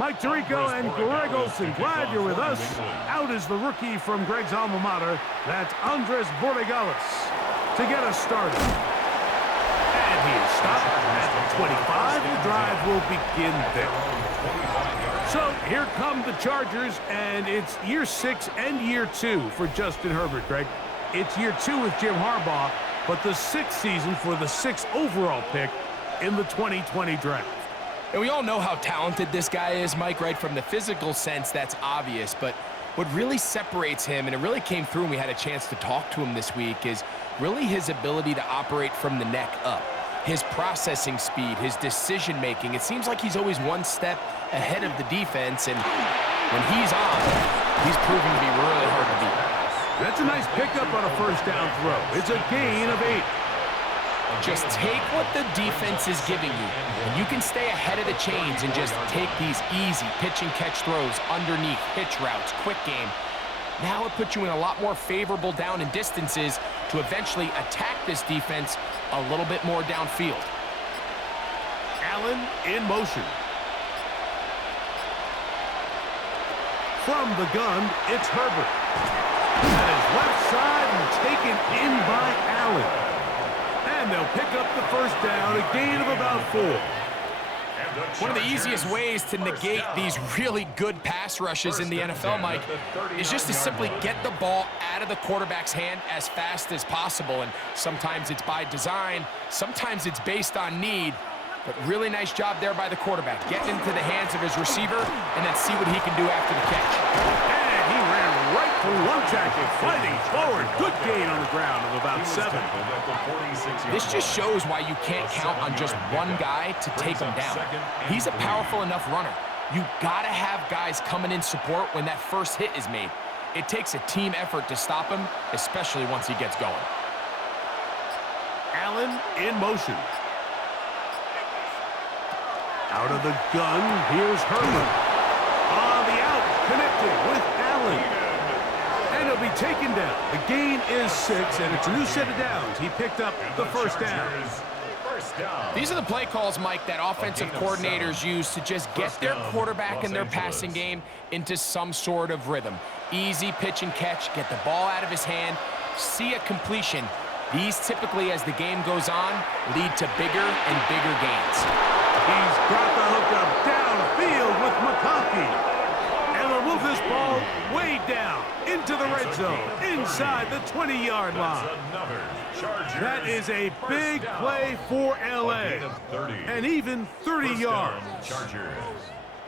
Mike Tirico and Greg Olson, glad you're with us. Out is the rookie from Greg's alma mater. That's Andres Borregales to get us started. And he is stopped at the 25. The drive will begin there. So here come the Chargers, and it's year 6 and year 2 for Justin Herbert, Greg. It's year 2 with Jim Harbaugh, but the 6th season for the 6th overall pick in the 2020 draft. And we all know how talented this guy is, Mike, right? From the physical sense, that's obvious. But what really separates him, and it really came through when we had a chance to talk to him this week, is really his ability to operate from the neck up. His processing speed, his decision-making. It seems like he's always one step ahead of the defense, and when he's on, he's proven to be really hard to beat. That's a nice pickup on a first down throw. It's a gain of 8. Just take what the defense is giving you, and you can stay ahead of the chains and just take these easy pitch and catch throws underneath, hitch routes, quick game. Now it puts you in a lot more favorable down and distances to eventually attack this defense a little bit more downfield. Allen in motion. From the gun, it's Herbert. That is left side and taken in by Allen. And they'll pick up the first down, a gain of about 4. One of the easiest ways to negate these really good pass rushes in the NFL, Mike, is just to simply get the ball out of the quarterback's hand as fast as possible. And sometimes it's by design, sometimes it's based on need. But really nice job there by the quarterback. Getting into the hands of his receiver and then see what he can do after the catch. And he ran right through one tackle, fighting forward. Good gain on the ground of about 7. This just shows why you can't count on just one guy to take him down. He's a powerful enough runner. You gotta have guys coming in support when that first hit is made. It takes a team effort to stop him, especially once he gets going. Allen in motion. Out of the gun, here's Herbert. On the out, connected with Allen. And he'll be taken down. The gain is 6, and it's a new set of downs. He picked up the first down. These are the play calls, Mike, that offensive coordinators use to just get their quarterback and their passing game into some sort of rhythm. Easy pitch and catch, get the ball out of his hand, see a completion. These typically, as the game goes on, lead to bigger and bigger gains. He's got the hookup downfield with McConkey. And they'll move this ball way down into the red zone, inside the 20-yard line. That is a big play for L.A. And even 30 yards.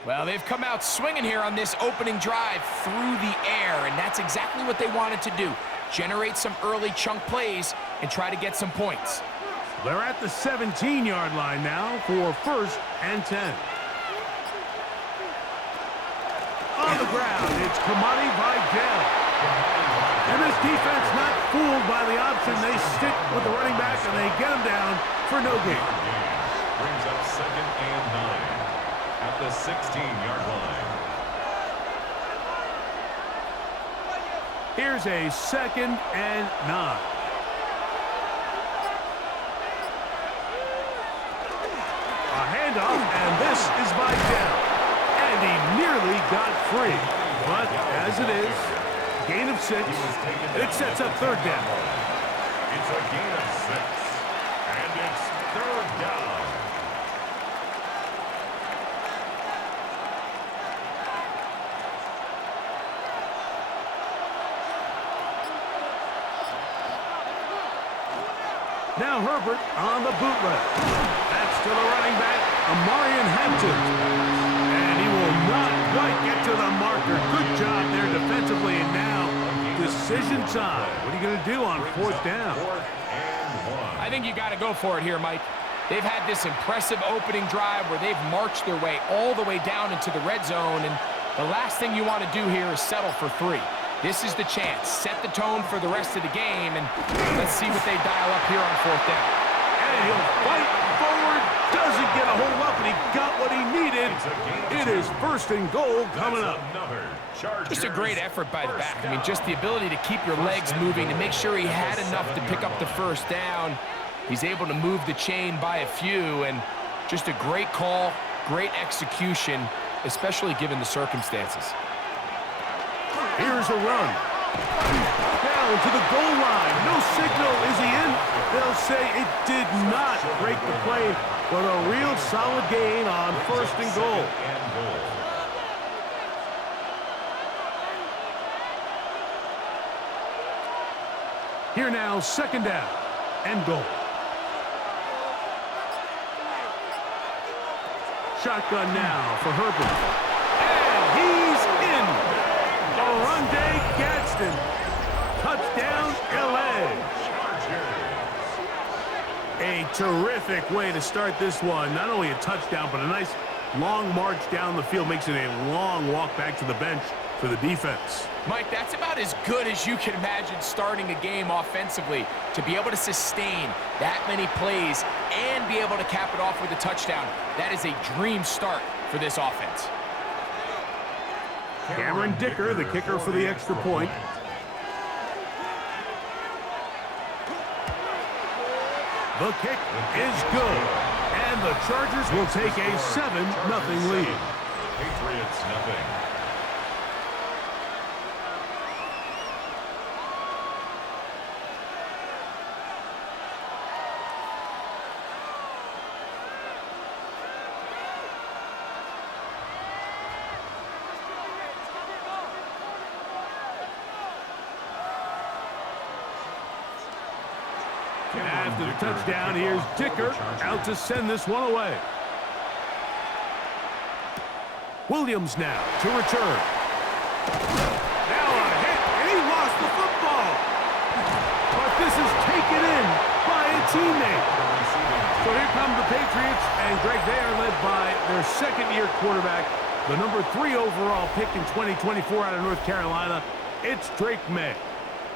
Well, they've come out swinging here on this opening drive through the air, and that's exactly what they wanted to do. Generate some early chunk plays and try to get some points. They're at the 17-yard line now for 1st and 10. On the ground, it's Kamani Vidal. And this defense not fooled by the option. They stick with the running back and they get him down for no gain. Brings up 2nd and 9 at the 16-yard line. Here's a 2nd and 9. A handoff, and this is Vidal. And he nearly got free. But as it is, gain of 6. It sets up 3rd down. It's a gain of 6. And it's 3rd down. Now Herbert on the bootleg. That's to the running back, Amarian Hampton. And he will not quite get to the marker. Good job there defensively. And now, decision time. What are you going to do on 4th down? I think you got to go for it here, Mike. They've had this impressive opening drive where they've marched their way all the way down into the red zone. And the last thing you want to do here is settle for 3. This is the chance. Set the tone for the rest of the game, and let's see what they dial up here on 4th down. And he'll fight forward, doesn't get a hold up, and he got what he needed. It is 1st and goal coming up. Just a great effort by the back. I mean, just the ability to keep your legs moving to make sure he had enough to pick up the 1st down. He's able to move the chain by a few, and just a great call, great execution. especially given the circumstances. Here's a run. Down to the goal line. No signal. Is he in? They'll say it did not break the play, but a real solid gain on 1st and goal. Here now, 2nd down and goal. Shotgun now for Herbert. And he's in. Oronde Gadsden. Touchdown, LA. A terrific way to start this one. Not only a touchdown, but a nice long march down the field. Makes it a long walk back to the bench for the defense. Mike, that's about as good as you can imagine starting a game offensively. To be able to sustain that many plays and be able to cap it off with a touchdown, that is a dream start for this offense. Cameron Dicker, the kicker for the extra point. The kick is good, and the Chargers will take a 7-0 lead. Patriots nothing. After the touchdown, here's Dicker out to send this one away. Williams now to return. Now a hit, and he lost the football. But this is taken in by a teammate. So here come the Patriots, and Greg, they are led by their second-year quarterback, the number 3 overall pick in 2024 out of North Carolina. It's Drake May.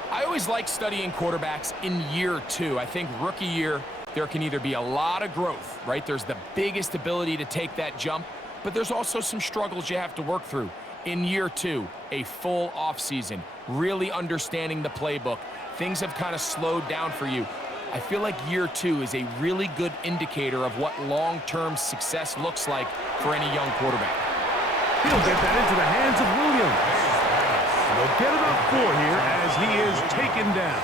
I always like studying quarterbacks in year 2. I think rookie year, there can either be a lot of growth, right? There's the biggest ability to take that jump, but there's also some struggles you have to work through. In year 2, a full offseason, really understanding the playbook. Things have kind of slowed down for you. I feel like year 2 is a really good indicator of what long-term success looks like for any young quarterback. He'll get that into the hands of Williams. They'll get about 4 here as he is taken down.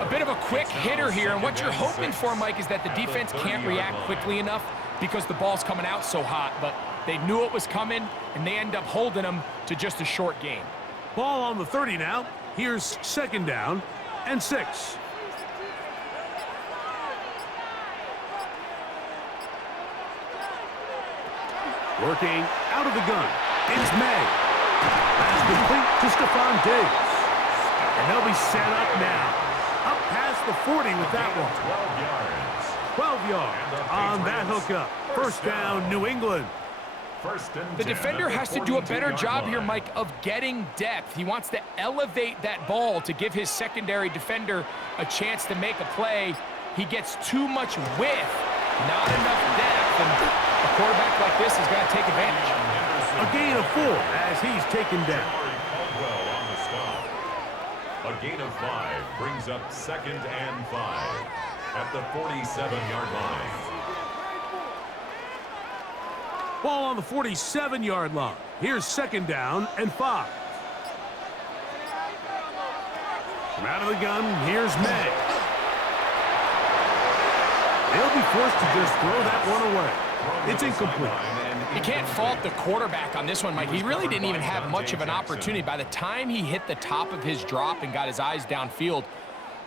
A bit of a quick hitter here, and what you're hoping for, Mike, is that the defense can't react quickly enough because the ball's coming out so hot, but they knew it was coming, and they end up holding them to just a short gain. Ball on the 30 now. Here's 2nd down and 6. Working out of the gun. It's May. Pass complete to Stephon Diggs. And they'll be set up now. Up past the 40 with that one. 12 yards on that hookup. 1st down, New England. The defender has to do a better job here, Mike, of getting depth. He wants to elevate that ball to give his secondary defender a chance to make a play. He gets too much width, not enough depth, and a quarterback like this is going to take advantage. A gain of 4 as he's taken down. A gain of 5 brings up 2nd and 5 at the 47-yard line. Ball on the 47-yard line. Here's 2nd down and 5. From out of the gun, here's May. They'll be forced to just throw that one away. It's incomplete. You can't fault the quarterback on this one, Mike. He really didn't even have much of an opportunity. By the time he hit the top of his drop and got his eyes downfield,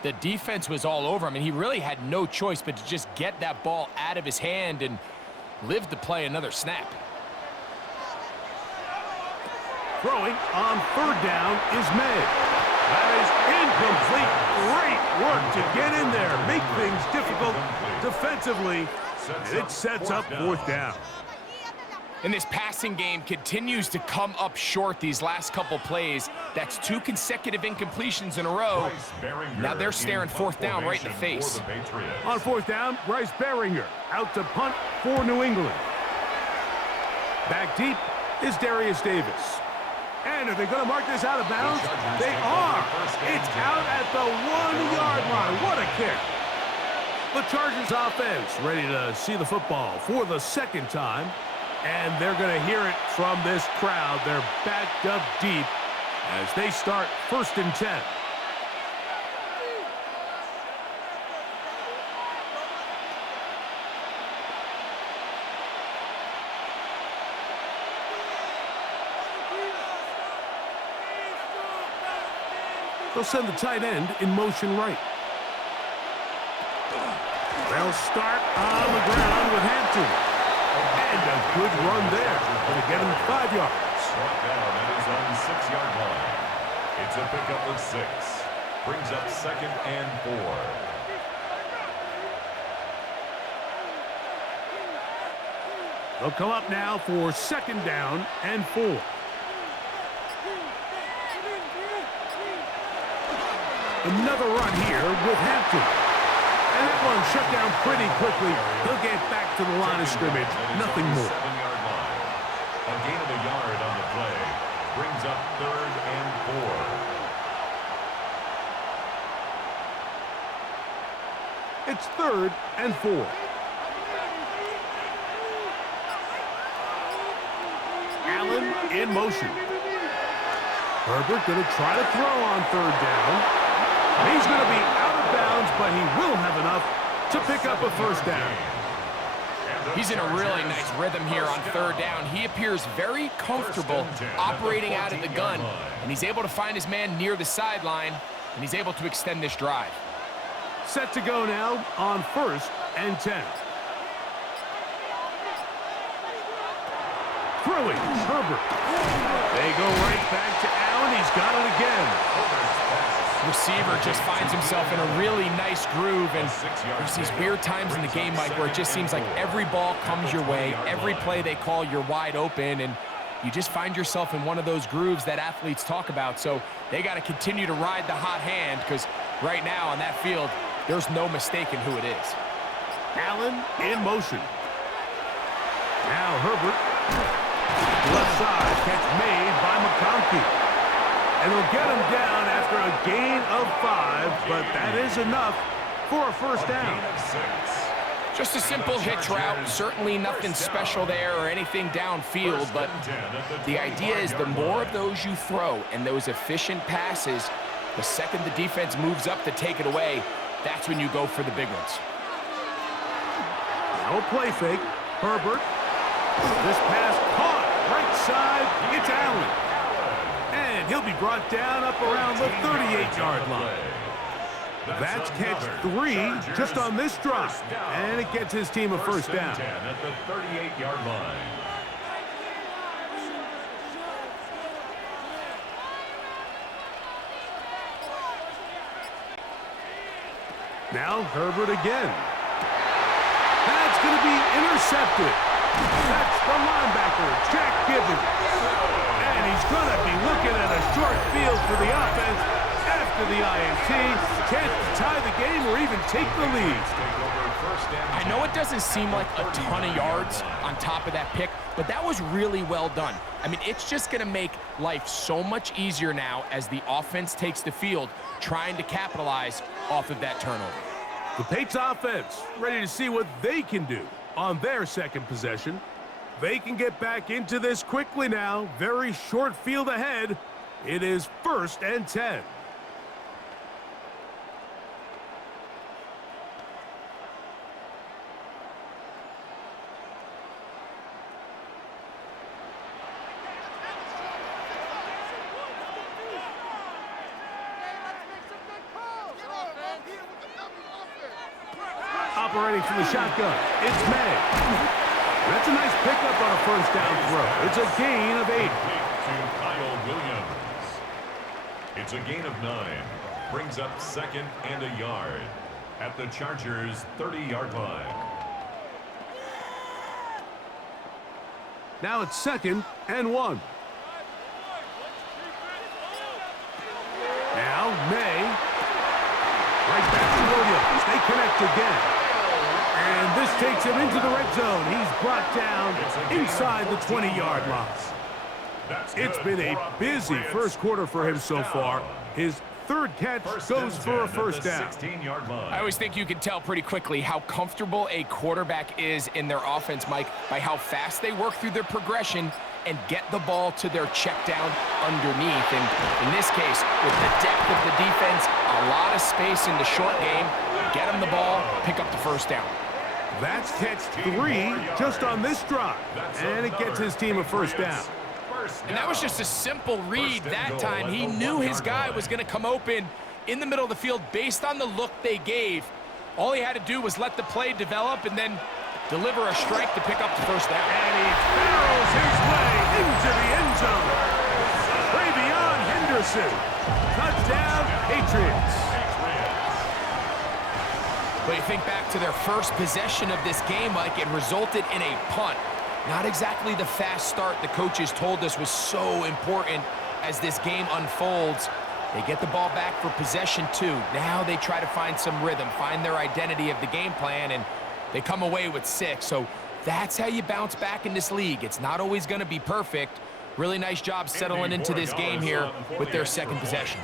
the defense was all over him, and he really had no choice but to just get that ball out of his hand and live to play another snap. Throwing on 3rd down is May. That is incomplete. Great work to get in there, make things difficult defensively, and it sets up 4th down. And this passing game continues to come up short these last couple plays. That's 2 consecutive incompletions in a row. Now they're staring 4th down right in the face. On 4th down, Bryce Baringer out to punt for New England. Back deep is Darius Davis. And are they going to mark this out of bounds? They are. It's out at the 1-yard line. What a kick. The Chargers offense ready to see the football for the 2nd time. And they're going to hear it from this crowd. They're backed up deep as they start 1st and 10. They'll send the tight end in motion right. They'll start on the ground with Hampton. And a good run there. Going to get him 5 yards. Brought down, that is on the 6-yard line. It's a pickup of 6. Brings up 2nd and 4. They'll come up now for 2nd down and 4. Another run here with Hampton. And that one shut down pretty quickly. He'll get back to the line of scrimmage. Nothing more. 7-yard line. A gain of a yard on the play. Brings up 3rd and 4. It's 3rd and 4. Allen in motion. Herbert going to try to throw on 3rd down. He's going to be out of bounds, but he will have enough to pick up a 1st down. He's in a really nice rhythm here on 3rd down. He appears very comfortable operating out of the gun, and he's able to find his man near the sideline, and he's able to extend this drive. Set to go now on 1st and 10. Throwing, Herbert. They go right back to Allen. He's got it again. Receiver just finds himself in a really nice groove, and there's these weird times in the game, Mike, where it just seems like every ball comes your way, every play they call, you're wide open, and you just find yourself in one of those grooves that athletes talk about. So they got to continue to ride the hot hand, because right now on that field, there's no mistaking who it is. Allen in motion. Now Herbert. Left side, catch made by McConkey. And they'll get him down after a gain of 5, but that is enough for a 1st down. Just a simple hitch route, certainly nothing special there or anything downfield, but the idea is the more of those you throw and those efficient passes, the second the defense moves up to take it away, that's when you go for the big ones. No play fake. Herbert. This pass caught. Right side, it's Allen. And he'll be brought down up around the 38-yard line. That's catch 3 just on this drop. And it gets his team a 1st down. At the 38-yard line. Now Herbert again. That's going to be intercepted. That's the linebacker, Jack Gibbons. And he's going to be looking at a short field for the offense after the INT. Chance to tie the game or even take the lead. I know it doesn't seem like a ton of yards on top of that pick, but that was really well done. I mean, it's just going to make life so much easier now as the offense takes the field, trying to capitalize off of that turnover. The Patriots offense ready to see what they can do on their 2nd possession. They can get back into this quickly now. Very short field ahead. It is 1st and 10. Operating from the shotgun, it's May. That's a nice pickup on a 1st down throw. It's a gain of 8. To Kyle Williams. It's a gain of 9. Brings up 2nd and a yard at the Chargers' 30-yard line. Now it's 2nd and 1. Now May. Right back to Williams. They connect again. And this takes him into the red zone. He's brought down inside the 20-yard line. It's been a busy 1st quarter for him so far. His third catch goes for a first down. 16-yard line. I always think you can tell pretty quickly how comfortable a quarterback is in their offense, Mike, by how fast they work through their progression and get the ball to their check down underneath. And in this case, with the depth of the defense, a lot of space in the short game, get them the ball, pick up the first down. That's catch 3 just on this drive, and it gets his team a first down. And that was just a simple read that time. He knew his guy was going to come open in the middle of the field based on the look they gave. All he had to do was let the play develop and then deliver a strike to pick up the first down. And he barrels his way into the end zone. Travion Henderson. Touchdown, Patriots. But you think back to their first possession of this game, Mike, it resulted in a punt. Not exactly the fast start the coaches told us was so important as this game unfolds. They get the ball back for possession 2. Now they try to find some rhythm, find their identity of the game plan, and they come away with 6. So that's how you bounce back in this league. It's not always going to be perfect. Really nice job settling into this game here with their second possession.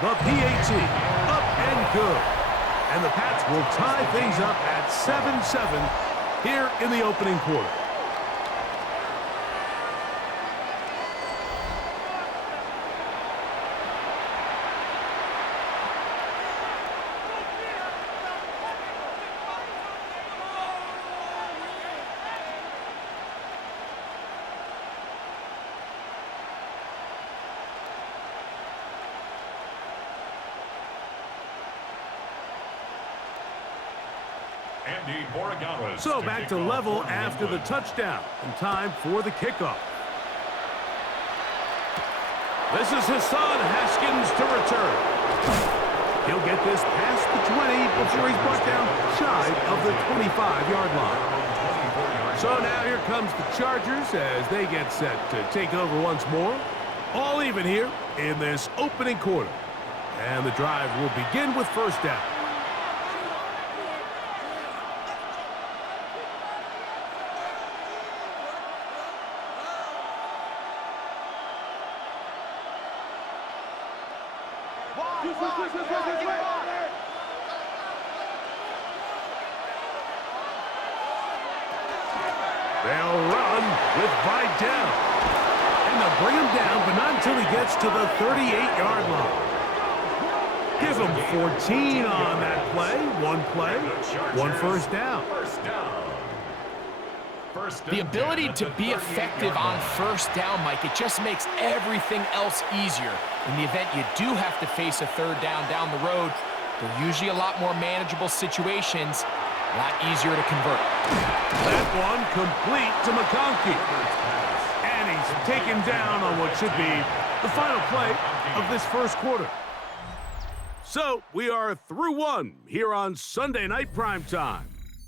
The PAT, up and good. And the Pats will tie things up at 7-7 here in the opening quarter. So back to level after the touchdown, and time for the kickoff. This is Hassan Haskins to return. He'll get this past the 20 before he's brought down shy of the 25-yard line. So now here comes the Chargers as they get set to take over once more. All even here in this opening quarter. And the drive will begin with first down. They'll run with Vidal. And they'll bring him down, but not until he gets to the 38-yard line. Give him 14 on that play. One first down. The ability to be effective on first down, Mike, it just makes everything else easier. In the event you do have to face a third down the road, they're usually a lot more manageable situations, a lot easier to convert. That one complete to McConkey. And he's taken down on what should be the final play of this first quarter. So we are through one here on Sunday Night Primetime.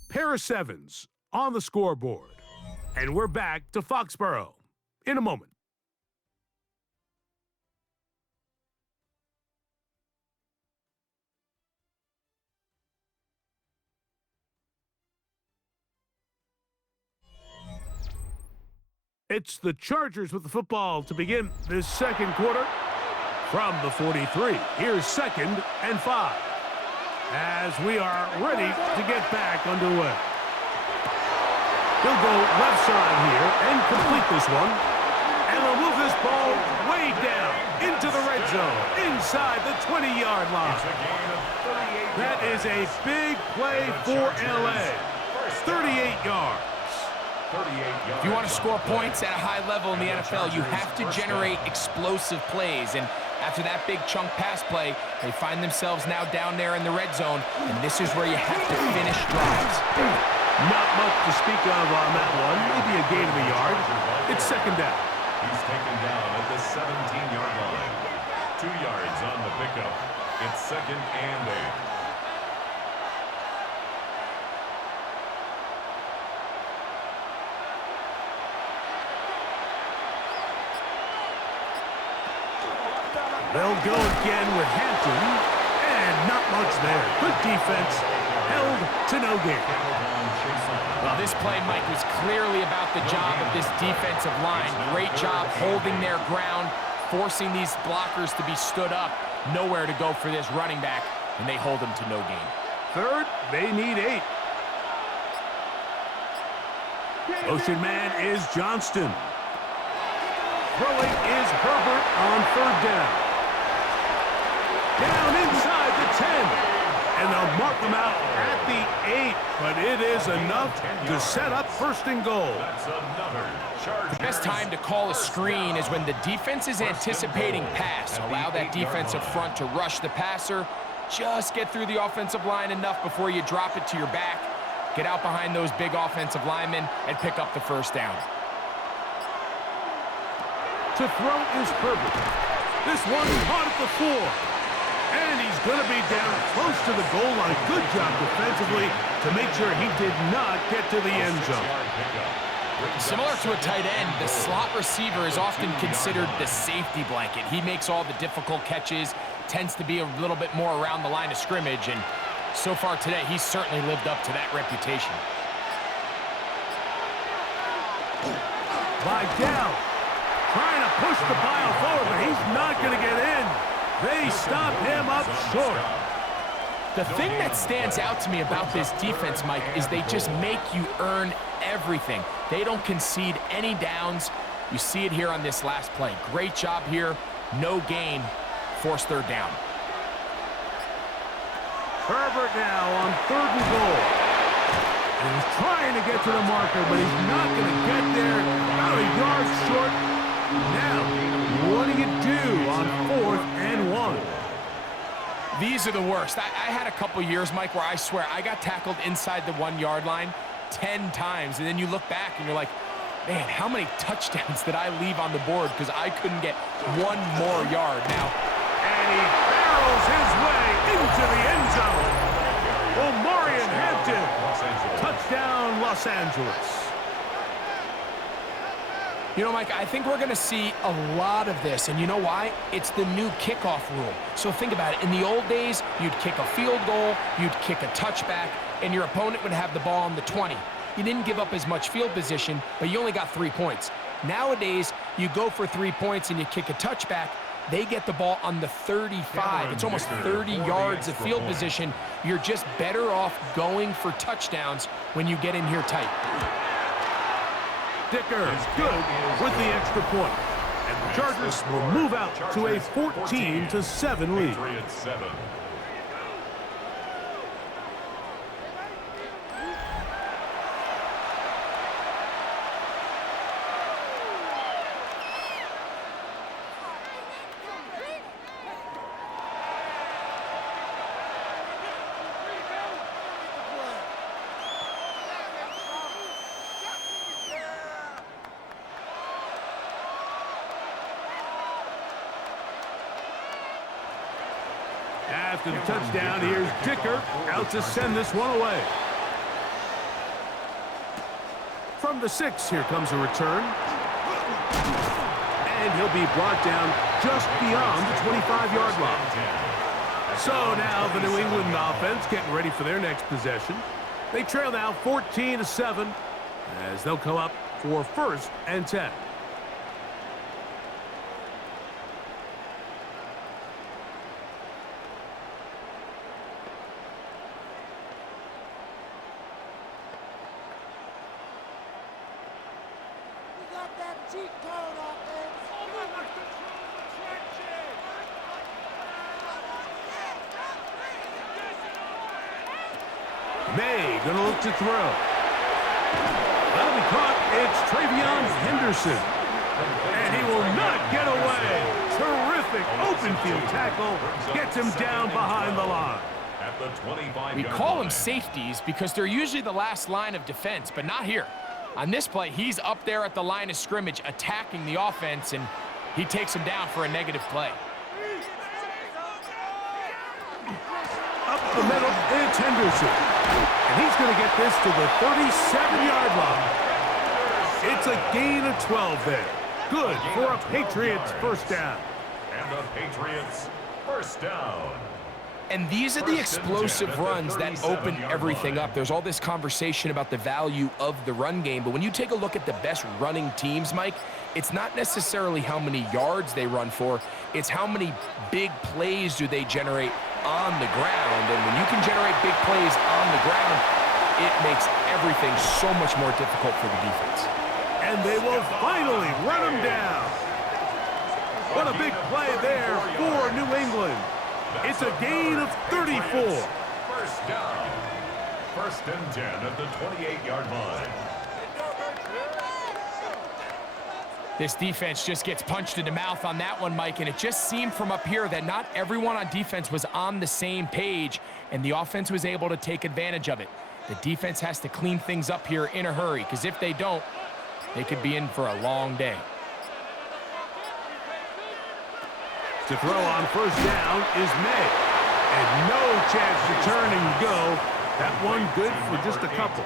Pair of sevens on the scoreboard. And we're back to Foxborough in a moment. It's the Chargers with the football to begin this second quarter. From the 43, here's 2nd and 5. As we are ready to get back underway. He'll go left side here and complete this one. And they'll move this ball way down into the red zone, inside the 20-yard line. That is a big play for L.A. 38 yards. If you want to score points at a high level in the NFL, you have to generate explosive plays. And after that big chunk pass play, they find themselves now down there in the red zone, and this is where you have to finish drives. Not much to speak of on that one. Maybe a gain of a yard. It's second down. He's taken down at the 17-yard line. 2 yards on the pickup. It's 2nd and 8. They'll go again with Hampton, and not much there. Good defense, held to no gain. Well, this play, Mike, was clearly about the job of this defensive line. Great job holding their ground, forcing these blockers to be stood up. Nowhere to go for this running back, and they hold him to no gain. Third, they need 8. Motion man is Johnston. Throwing is Herbert on 3rd down. Down inside the 10. And they'll mark them out at the 8. But it is enough to set up 1st and goal. The best time to call a screen is when the defense is anticipating pass. Allow that defensive front to rush the passer. Just get through the offensive line enough before you drop it to your back. Get out behind those big offensive linemen and pick up the 1st down. To throw is Herbert. This one caught at the 4. And he's going to be down close to the goal line. Good job defensively to make sure he did not get to the end zone. Similar to a tight end, the slot receiver is often considered the safety blanket. He makes all the difficult catches, tends to be a little bit more around the line of scrimmage, and so far today, he's certainly lived up to that reputation. Vidal trying to push the pile forward, but he's not going to get in. They stop him up short. The thing that stands out to me about this defense, Mike, is they just make you earn everything. They don't concede any downs. You see it here on this last play. Great job here. No gain. Forced 3rd down. Herbert now on 3rd and goal. And he's trying to get to the marker, but he's not going to get there. About a yard short. Now, what do you do on 4th and 1? These are the worst. I had a couple years, Mike, where I swear I got tackled inside the 1-yard line 10 times, and then you look back and you're like, man, how many touchdowns did I leave on the board because I couldn't get 1 more yard now? And he barrels his way into the end zone. Omarion Hampton. Touchdown, Los Angeles. You know, Mike, I think we're going to see a lot of this, and you know why? It's the new kickoff rule. So think about it. In the old days, you'd kick a field goal, you'd kick a touchback, and your opponent would have the ball on the 20. You didn't give up as much field position, but you only got 3 points. Nowadays, you go for 3 points and you kick a touchback, they get the ball on the 35. It's almost 30 yards of field position. You're just better off going for touchdowns when you get in here tight. Dicker is good with the extra point. And the Chargers will move out to a 14-7 lead. Patriots 7. After the touchdown, here's Dicker out to send this one away. From the 6, here comes a return. And he'll be brought down just beyond the 25-yard line. So now the New England offense getting ready for their next possession. They trail now 14-7 as they'll come up for 1st and 10. May gonna look to throw. That'll be caught. It's Travion Henderson. And he will not get away. Terrific open field tackle. Gets him down behind the line. At the 25-yard We call them safeties because they're usually the last line of defense, but not here. On this play, he's up there at the line of scrimmage attacking the offense, and he takes him down for a negative play. Up the middle, it's Henderson. And he's going to get this to the 37-yard line. It's a gain of 12 there. Good for a Patriots 1st down. And the Patriots 1st down. And these are the explosive runs that open everything up. There's all this conversation about the value of the run game, but when you take a look at the best running teams, Mike, it's not necessarily how many yards they run for, it's how many big plays do they generate on the ground. And when you can generate big plays on the ground, it makes everything so much more difficult for the defense. And they will finally run him down. What a big play there for New England. It's a gain of 34. First down. First and 10 at the 28-yard line. This defense just gets punched in the mouth on that one, Mike, and it just seemed from up here that not everyone on defense was on the same page, and the offense was able to take advantage of it. The defense has to clean things up here in a hurry, because if they don't, they could be in for a long day. To throw on first down is May. And no chance to turn and go. That one good for just a couple.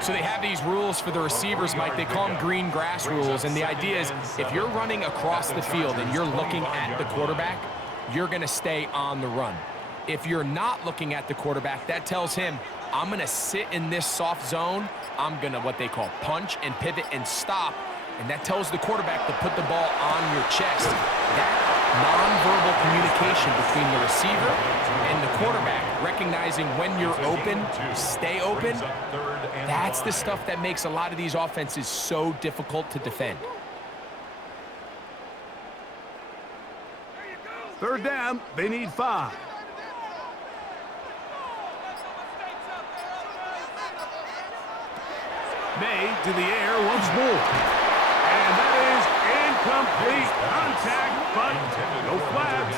So they have these rules for the receivers, Mike. They call them green grass rules. And the idea is if you're running across the field and you're looking at the quarterback, you're going to stay on the run. If you're not looking at the quarterback, that tells him, I'm going to sit in this soft zone. I'm going to what they call punch and pivot and stop. And that tells the quarterback to put the ball on your chest. That nonverbal communication between the receiver and the quarterback, recognizing when you're open, stay open, that's the stuff that makes a lot of these offenses so difficult to defend. Third down, they need 5. May to the air once more. And that is incomplete contact, but no flags.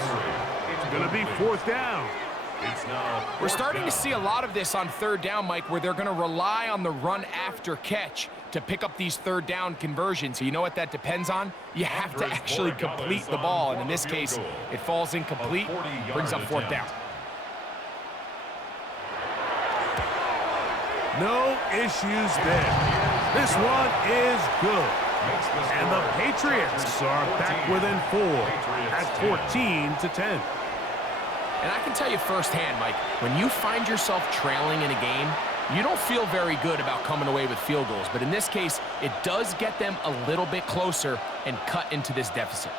It's going to be 4th down. We're starting to see a lot of this on third down, Mike, where they're going to rely on the run after catch to pick up these third down conversions. So you know what that depends on? You have to actually complete the ball, and in this case, it falls incomplete, brings up 4th down. No issues there. This one is good. And the Patriots are back within 4 at 14-10. And I can tell you firsthand, Mike, when you find yourself trailing in a game, you don't feel very good about coming away with field goals. But in this case, it does get them a little bit closer and cut into this deficit.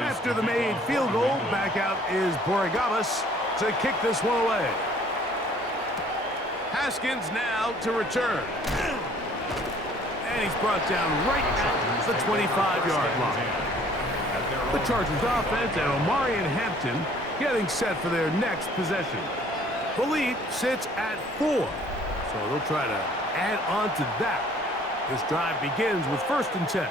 After the made field goal, back out is Borregales to kick this one away. Haskins now to return. And he's brought down right at the 25-yard line. The Chargers offense and Omari and Hampton getting set for their next possession. The lead sits at 4, so they'll try to add on to that. This drive begins with 1st and 10.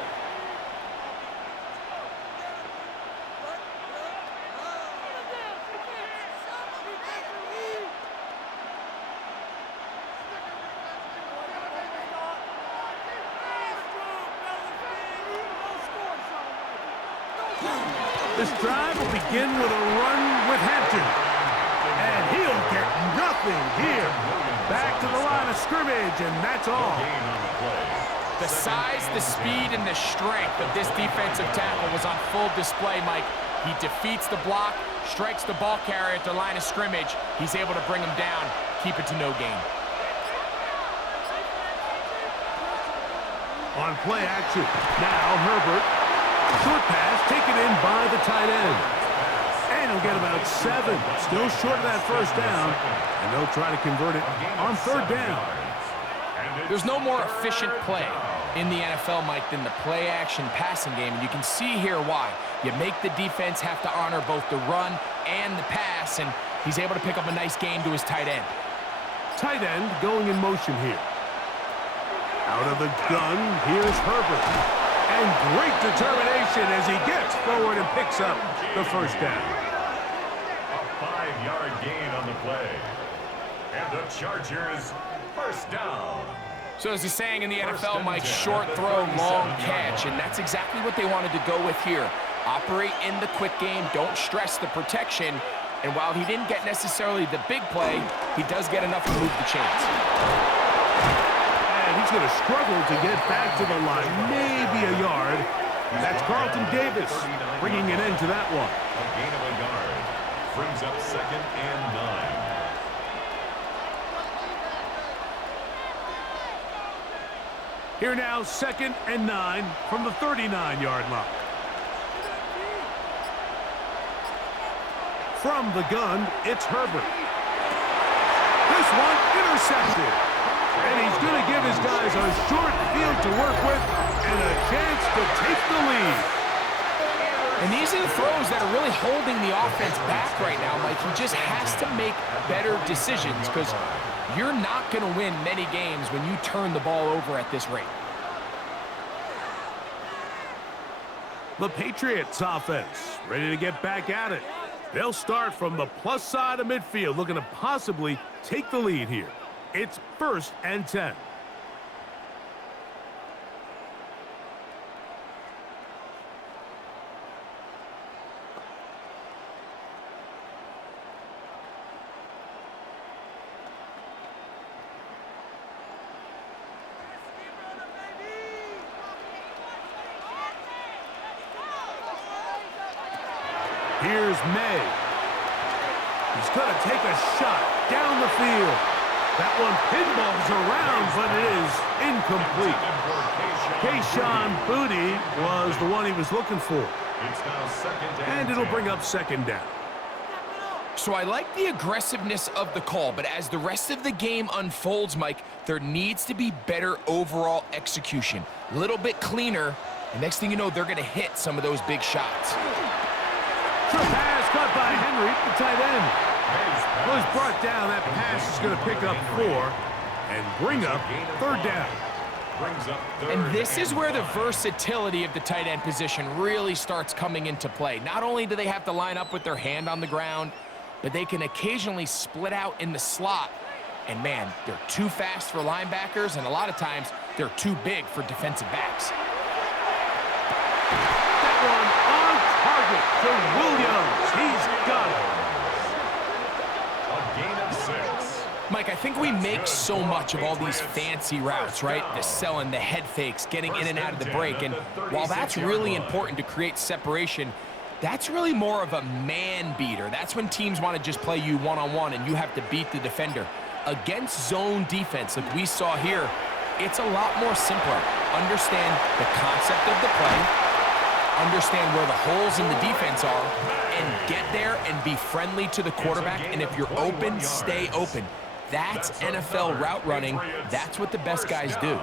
This drive will begin with a run with Hampton. And he'll get nothing here. Back to the line of scrimmage, and that's all. The size, the speed, and the strength of this defensive tackle was on full display, Mike. He defeats the block, strikes the ball carrier at the line of scrimmage. He's able to bring him down, keep it to no gain. On play action, now Herbert. Short pass taken in by the tight end. And he'll get about 7. Still short of that first down. And they'll try to convert it on third down. There's no more efficient play in the NFL, Mike, than the play-action passing game. And you can see here why. You make the defense have to honor both the run and the pass. And he's able to pick up a nice gain to his tight end. Tight end going in motion here. Out of the gun, here's Herbert. And great determination as he gets forward and picks up the first down. A 5-yard gain on the play. And the Chargers, first down. So as he's saying in the NFL, Mike, short throw, long catch. And that's exactly what they wanted to go with here. Operate in the quick game. Don't stress the protection. And while he didn't get necessarily the big play, he does get enough to move the chains. And he's going to struggle to get back to the line, maybe a yard. That's Carlton Davis bringing an end to that one. A gain of a yard brings up 2nd and 9. Here now, 2nd and 9 from the 39-yard line. From the gun, it's Herbert. This one intercepted. And he's going to give his guys a short field to work with and a chance to take the lead. And these are the throws that are really holding the offense back right now, Mike. He just has to make better decisions because you're not going to win many games when you turn the ball over at this rate. The Patriots offense ready to get back at it. They'll start from the plus side of midfield, looking to possibly take the lead here. It's 1st and 10. Here's May. He's going to take a shot down the field. That one pinballs around, but it is incomplete. Kayshawn Booty was the one he was looking for. It's now 2nd And it'll bring up 2nd down. So I like the aggressiveness of the call, but as the rest of the game unfolds, Mike, there needs to be better overall execution. A little bit cleaner, and next thing you know, they're going to hit some of those big shots. Short pass caught by Henry, the tight end. Was brought down. That pass is going to pick up 4 and bring up 3rd down. And this is where the versatility of the tight end position really starts coming into play. Not only do they have to line up with their hand on the ground, but they can occasionally split out in the slot. And man, they're too fast for linebackers, and a lot of times they're too big for defensive backs. That one on target to Williams. He's got it. A gain of 6. Mike, I think we make so much of all these fancy routes, right? The selling, the head fakes, getting in and out of the break. And while that's really important to create separation, that's really more of a man beater. That's when teams want to just play you one-on-one and you have to beat the defender. Against zone defense, like we saw here, it's a lot more simpler. Understand the concept of the play, understand where the holes in the defense are, and get there and be friendly to the quarterback. And if you're open, stay open. That's NFL route running. That's what the best guys do.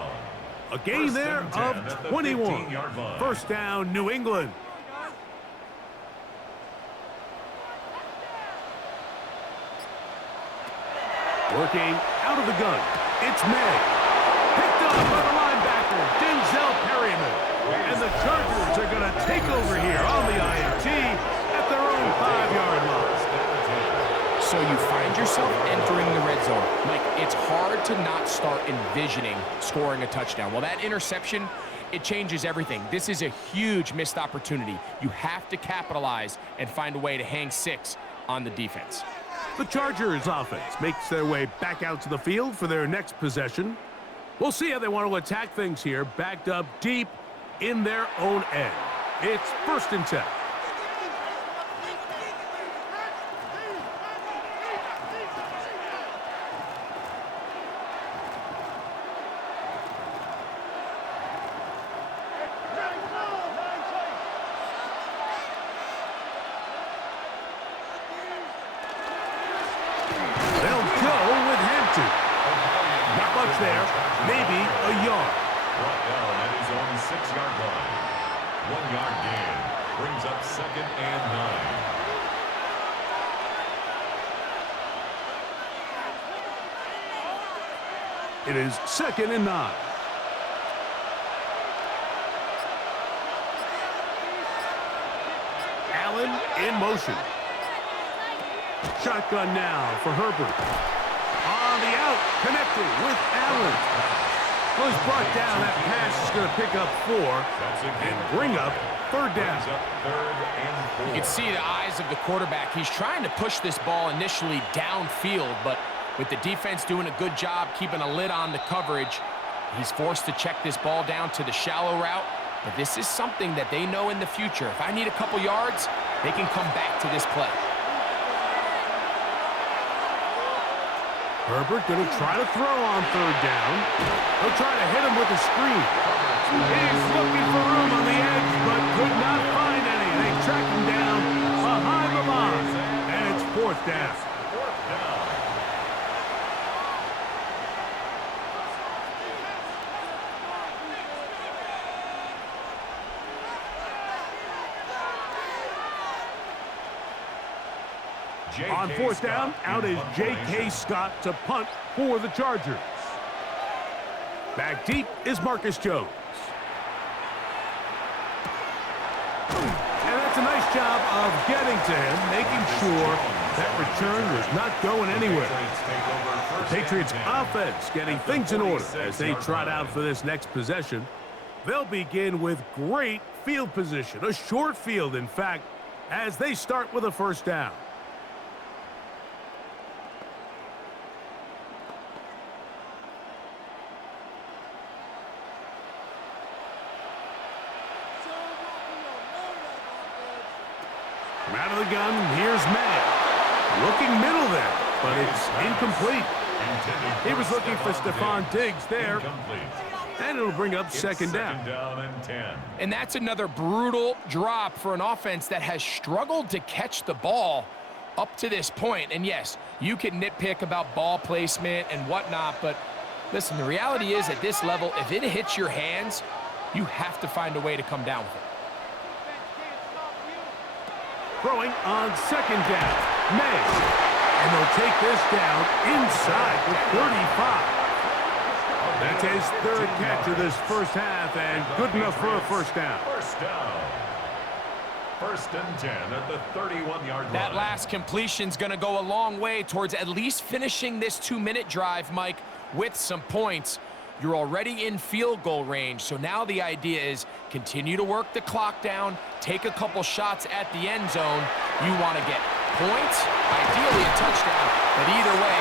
A gain there of 21. 1st down, New England. Working out of the gun. It's May. Picked up by the linebacker, Denzel Perryman. And the Chargers are going to take over here on the INT at their own 5-yard line. So you find yourself entering the red zone. Mike, it's hard to not start envisioning scoring a touchdown. Well, that interception, it changes everything. This is a huge missed opportunity. You have to capitalize and find a way to hang 6 on the defense. The Chargers offense makes their way back out to the field for their next possession. We'll see how they want to attack things here, backed up deep in their own end. It's 1st and 10. There, maybe a yard. Brought down at his own 6-yard line. 1-yard gain brings up 2nd and 9. It is 2nd and 9. Allen in motion. Shotgun now for Herbert. On the out, connected with Allen. Well, he's brought down. That pass is going to pick up 4 and bring up third down. Brings up third and 4. You can see the eyes of the quarterback. He's trying to push this ball initially downfield, but with the defense doing a good job keeping a lid on the coverage, he's forced to check this ball down to the shallow route. But this is something that they know in the future. If I need a couple yards, they can come back to this play. Herbert going to try to throw on third down. He'll try to hit him with a screen. He's looking for room on the edge, but could not find any. They track him down behind the line, and it's fourth down. On fourth down, out is J.K. Scott to punt for the Chargers. Back deep is Marcus Jones. And that's a nice job of getting to him, making sure that return was not going anywhere. The Patriots offense getting things in order as they trot out for this next possession. They'll begin with great field position, a short field, in fact, as they start with a first down. Out of the gun, here's May. Looking middle there, but it's incomplete. He was looking for Stephon Diggs there. And it'll bring up second down. And 10. And that's another brutal drop for an offense that has struggled to catch the ball up to this point. And yes, you can nitpick about ball placement and whatnot, but listen, the reality is at this level, if it hits your hands, you have to find a way to come down with it. Throwing on second down, May. And they'll take this down inside the 35. That's his third catch of this first half, and good enough for a first down. First down. First and 10 at the 31-yard line. That last completion's going to go a long way towards at least finishing this 2-minute drive, Mike, with some points. You're already in field goal range, so now the idea is continue to work the clock down, take a couple shots at the end zone. You want to get points, ideally a touchdown, but either way,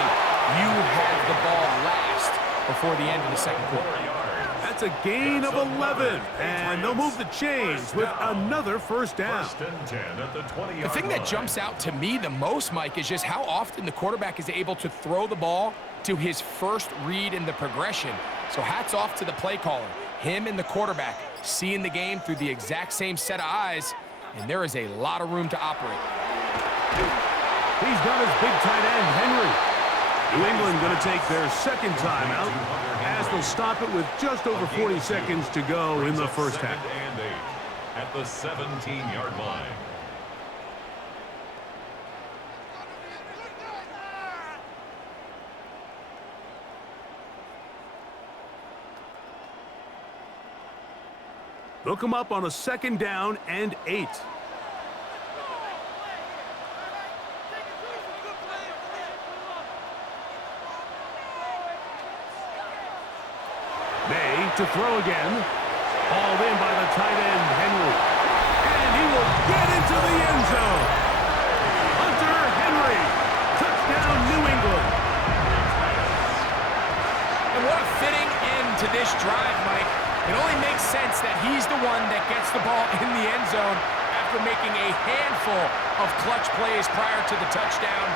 you have the ball last before the end of the second quarter. That's a gain of 11, and they'll move the chains with another first down. First and 10 at the 20-yard line. The thing that jumps out to me the most, Mike, is just how often the quarterback is able to throw the ball to his first read in the progression. So hats off to the play caller. Him and the quarterback seeing the game through the exact same set of eyes, and there is a lot of room to operate. He's got his big tight end, Henry. New England going to take their second timeout as they'll stop it with just over 40 seconds to go in the first half. And 8 at the 17-yard line. They'll come up on a second down and 8. May to throw again. Hauled in by the tight end, Henry. And he will get into the end zone. Hunter Henry. Touchdown, New England. And what a fitting end to this drive, Mike. It only makes sense that he's the one that gets the ball in the end zone after making a handful of clutch plays prior to the touchdown.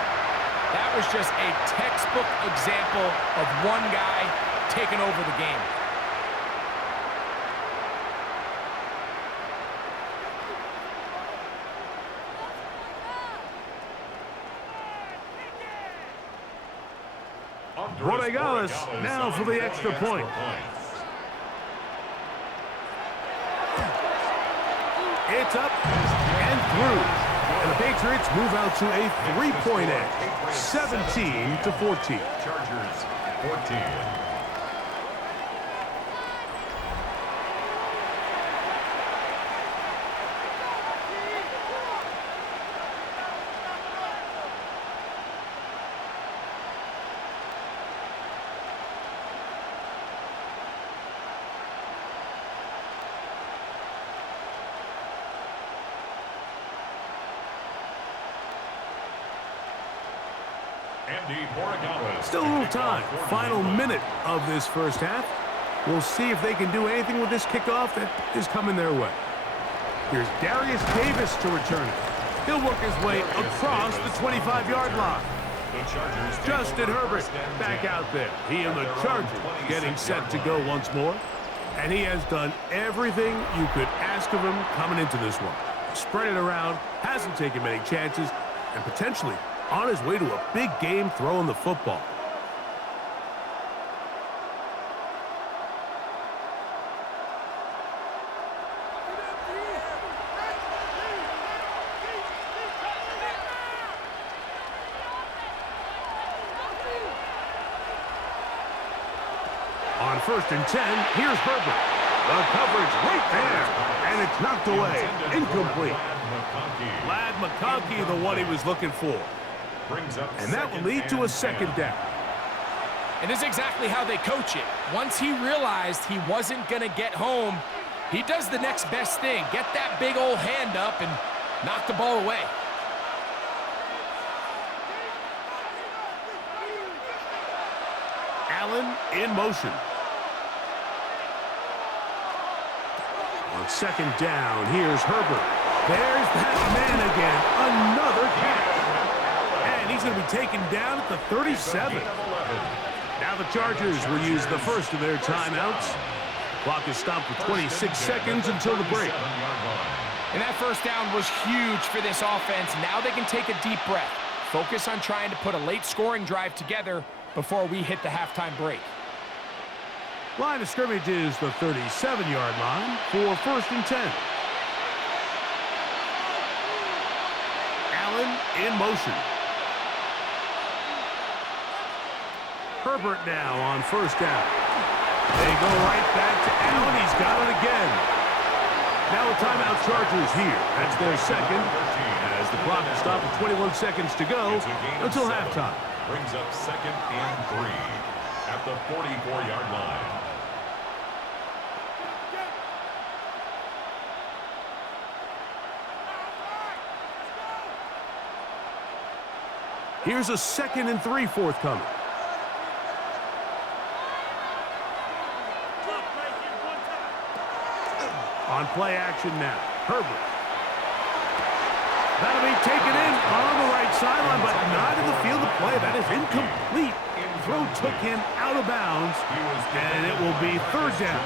That was just a textbook example of one guy taking over the game. Borregales now for the extra point. It's up and through. And the Patriots move out to a 3-point edge, 17-14. Chargers 14. Still a little time. Final minute of this first half. We'll see if they can do anything with this kickoff that is coming their way. Here's Darius Davis to return it. He'll work his way across the 25-yard line. Justin Herbert back out there. He and the Chargers getting set to go once more. And he has done everything you could ask of him coming into this one. Spread it around, hasn't taken many chances, and potentially on his way to a big game throwing the football. On 1st and 10, here's Herbert. The coverage right there, and it's knocked away. Incomplete. Lad McConkey, the one he was looking for. And that will lead to a second down. And this is exactly how they coach it. Once he realized he wasn't going to get home, he does the next best thing. Get that big old hand up and knock the ball away. Allen in motion. On 2nd down, here's Herbert. There's that man again. Another catch. And he's going to be taken down at the 37. Now the Chargers will use the first of their timeouts. Clock is stopped for 26 seconds until the break. And that first down was huge for this offense. Now they can take a deep breath. Focus on trying to put a late scoring drive together before we hit the halftime break. Line of scrimmage is the 37-yard line for 1st and 10. Allen in motion. Herbert now on 1st down. They go right back to Allen. He's got it again. Now a timeout Chargers here. That's their second. As the clock is stopped with 21 seconds to go until halftime. Brings up 2nd and 3 at the 44-yard line. Here's a 2nd and 3 forthcoming. On play action now, Herbert. That'll be taken in on the right sideline, but not in the field of play. That is incomplete. Throw took him out of bounds, and it will be 3rd down.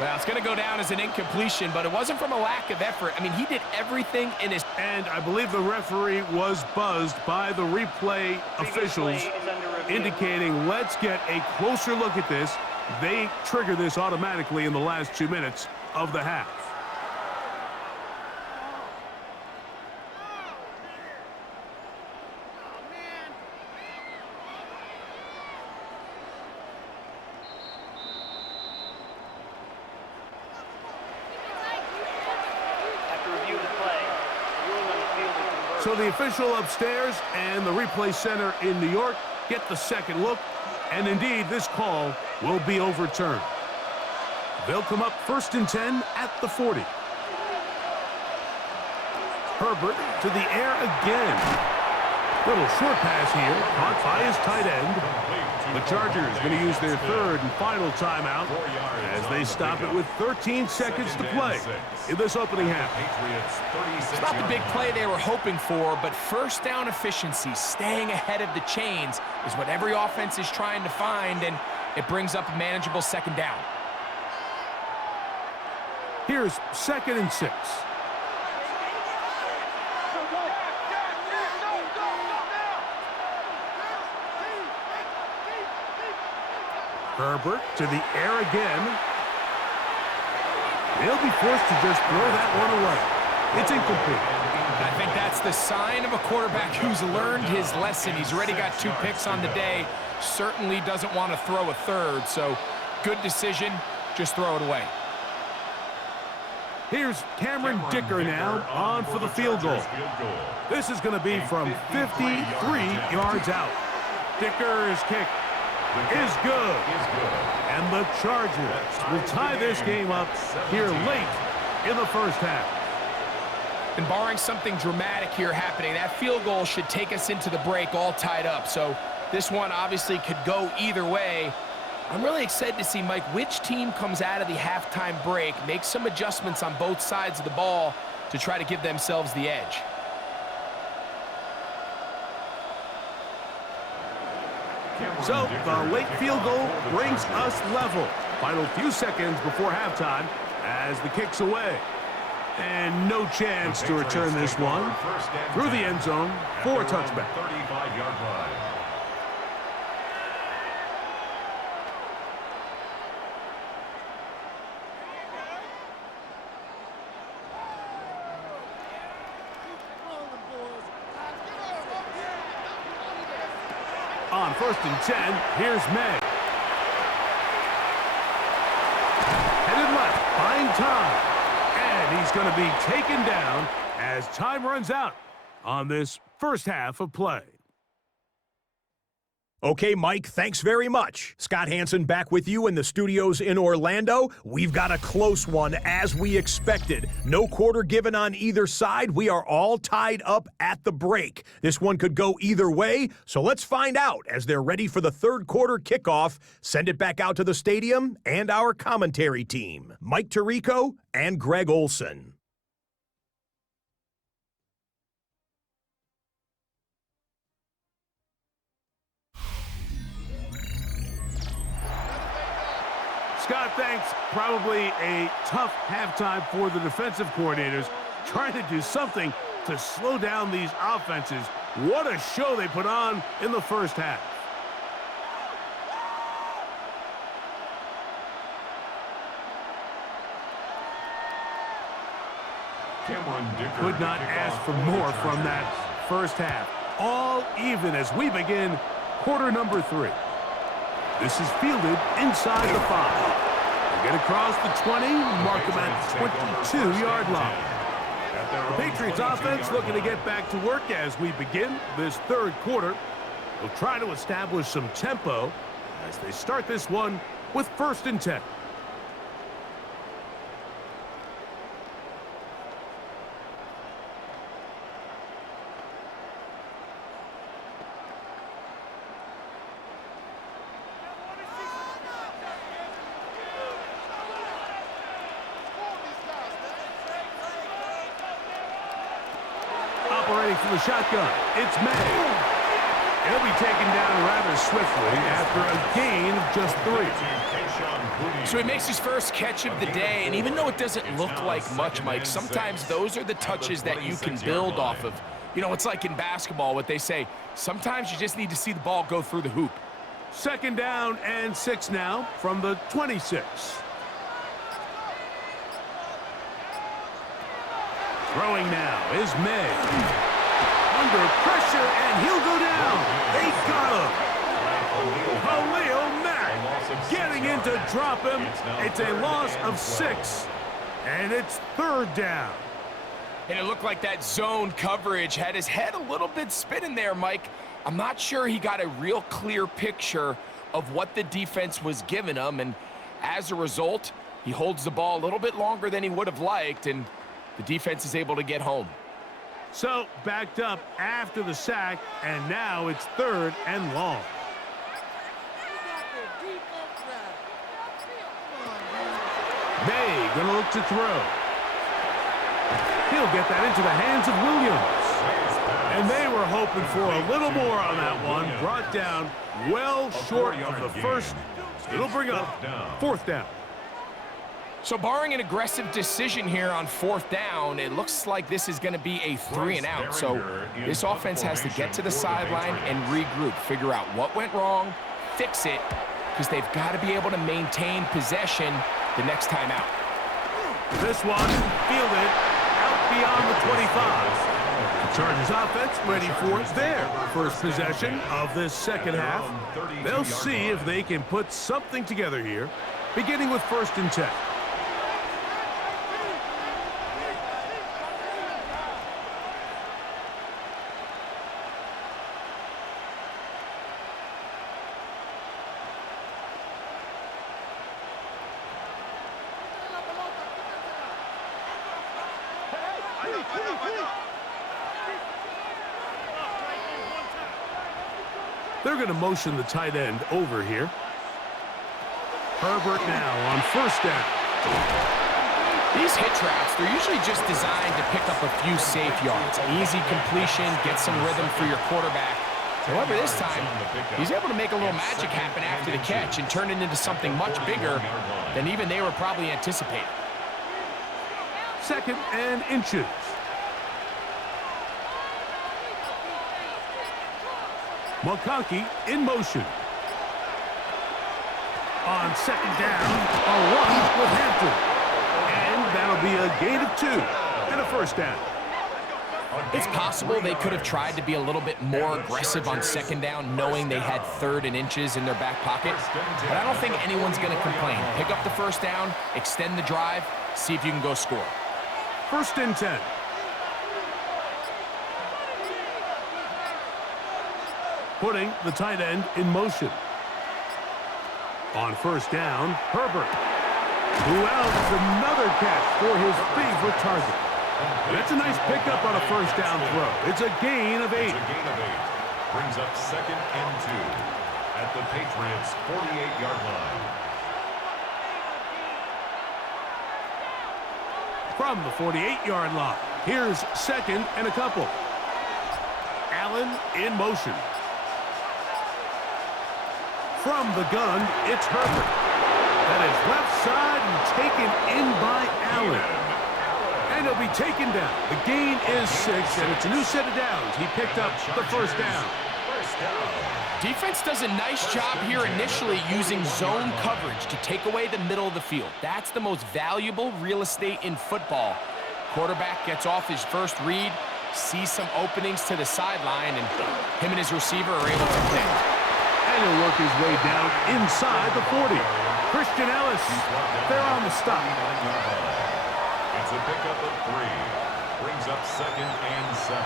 Well, it's going to go down as an incompletion, but it wasn't from a lack of effort. I mean, he did everything in his... And I believe the referee was buzzed by the replay officials, indicating let's get a closer look at this. They trigger this automatically in the last 2 minutes of the half. So the official upstairs and the replay center in New York get the second look, and indeed this call will be overturned. They'll come up 1st and 10 at the 40. Herbert to the air again. Little short pass here, caught by his tight end. The Chargers going to use their 3rd and final timeout as they stop it with 13 seconds to play in this opening half. It's not the big play they were hoping for, but first down efficiency, staying ahead of the chains, is what every offense is trying to find, and it brings up a manageable 2nd down. Here's 2nd and 6. Herbert to the air again. He'll be forced to just throw that one away. It's incomplete. I think that's the sign of a quarterback who's learned his lesson. He's already got 2 picks on the day. Certainly doesn't want to throw a 3rd, so good decision. Just throw it away. Here's Cameron Dicker now on for the field goal. This is going to be from 53 yards out. Dicker's kick is good. And the Chargers will tie this game up here late in the first half. And barring something dramatic here happening, that field goal should take us into the break all tied up. So this one obviously could go either way. I'm really excited to see, Mike, which team comes out of the halftime break, makes some adjustments on both sides of the ball to try to give themselves the edge. So the late field goal brings us level. Final few seconds before halftime as the kick's away. And no chance to return this one through the end zone for a touchback. 35-yard line. On 1st and 10, here's May. Headed left, buying time. And he's going to be taken down as time runs out on this first half of play. Okay, Mike, thanks very much. Scott Hansen back with you in the studios in Orlando. We've got a close one, as we expected. No quarter given on either side. We are all tied up at the break. This one could go either way, so let's find out as they're ready for the third quarter kickoff. Send it back out to the stadium and our commentary team, Mike Tirico and Greg Olson. Scott, thanks. Probably a tough halftime for the defensive coordinators, trying to do something to slow down these offenses. What a show they put on in the first half. Could not ask for more from that first half. All even as we begin quarter number 3. This is fielded inside the 5. They get across the 20, mark them at the 22-yard line. The Patriots offense looking to get back to work as we begin this third quarter. They'll try to establish some tempo as they start this one with 1st and 10. From the shotgun, it's May. He'll be taken down rather swiftly after a gain of just 3. So he makes his first catch of the day, and even though it doesn't look like much, Mike, sometimes those are the touches that you can build off of. You know, it's like in basketball, what they say, sometimes you just need to see the ball go through the hoop. 2nd down and 6 now from the 26. Throwing now is May. Under pressure, and he'll go down. They got him. Khalil Mack getting in to drop him. It's a loss of 6, and it's 3rd down. And it looked like that zone coverage had his head a little bit spinning there, Mike. I'm not sure he got a real clear picture of what the defense was giving him, and as a result, he holds the ball a little bit longer than he would have liked, and the defense is able to get home. So, backed up after the sack, and now it's 3rd and long. May gonna look to throw. He'll get that into the hands of Williams. And they were hoping for a little more on that one. Brought down well short of the first. It'll bring up 4th down. So barring an aggressive decision here on 4th down, it looks like this is going to be a 3 and out. So this offense has to get to the sideline and regroup, figure out what went wrong, fix it, because they've got to be able to maintain possession the next time out. This one fielded out beyond the 25. The Chargers offense ready for their first possession of this second half. They'll see if they can put something together here, beginning with 1st and 10. They're going to motion the tight end over here. Herbert now on first down. These hitch routes, they're usually just designed to pick up a few safe yards. Easy completion, get some rhythm for your quarterback. However, this time, he's able to make a little magic happen after the catch and turn it into something much bigger than even they were probably anticipating. 2nd and inches. McConkey in motion. On 2nd down, a run with Hampton. And that'll be a gain of 2 and a first down. It's possible they could have tried to be a little bit more aggressive on 2nd down, knowing they had 3rd and inches in their back pocket. But I don't think anyone's going to complain. Pick up the first down, extend the drive, see if you can go score. 1st and 10. Putting the tight end in motion. On 1st down, Herbert. Who else? Another catch for his favorite target. That's a nice pickup on a first down throw. It's a gain of 8. It's a gain of 8. Brings up 2nd and 2 at the Patriots' 48-yard line. From the 48-yard line, here's 2nd and a couple. Allen in motion. From the gun, it's Herbert. That is left side and taken in by Allen. And he'll be taken down. The gain is 6, and it's a new set of downs. He picked up the first down. Defense does a nice job here initially using zone coverage to take away the middle of the field. That's the most valuable real estate in football. Quarterback gets off his first read, sees some openings to the sideline, and him and his receiver are able to connect. And he'll work his way down inside the 40. Christian Ellis, they're on the stop. It's a pickup of 3. Brings up 2nd and 7.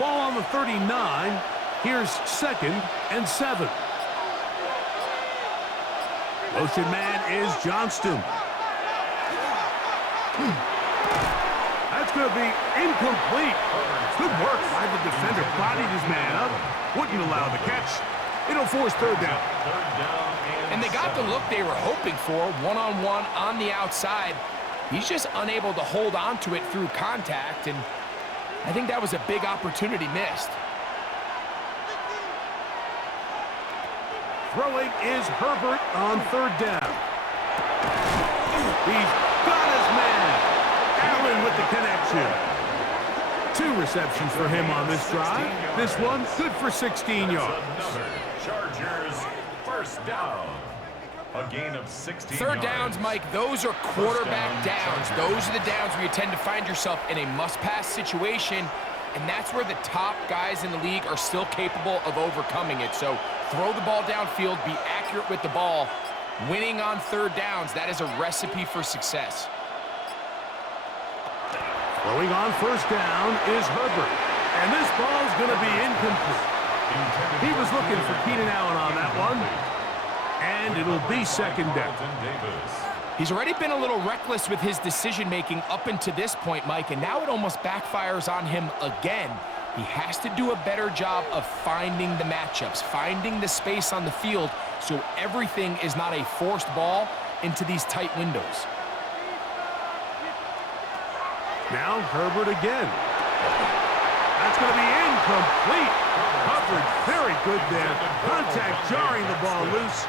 Ball on the 39. Here's 2nd and 7. Motion man is Johnston. That's going to be incomplete. Good work by the defender. Bodied his man up. Wouldn't allow the catch. It'll force 3rd down. And they got the look they were hoping for, one-on-one on the outside. He's just unable to hold on to it through contact, and I think that was a big opportunity missed. Throwing is Herbert on 3rd down. He's got his man. Allen with the connection. 2 receptions for him on this drive. This one good for 16 yards. Chargers first down. A gain of 16 3rd yards. downs, Mike, those are quarterback downs. Those are the downs where you tend to find yourself in a must-pass situation, and that's where the top guys in the league are still capable of overcoming it. So throw the ball downfield, be accurate with the ball. Winning on 3rd downs, that is a recipe for success. Throwing on 1st down is Herbert. And this ball's going to be incomplete. He was looking for Keenan Allen on that one. And it'll be 2nd down. He's already been a little reckless with his decision-making up until this point, Mike, and now it almost backfires on him again. He has to do a better job of finding the matchups, finding the space on the field so everything is not a forced ball into these tight windows. Now Herbert again. That's going to be incomplete. Coverage very good there. Contact jarring the ball loose.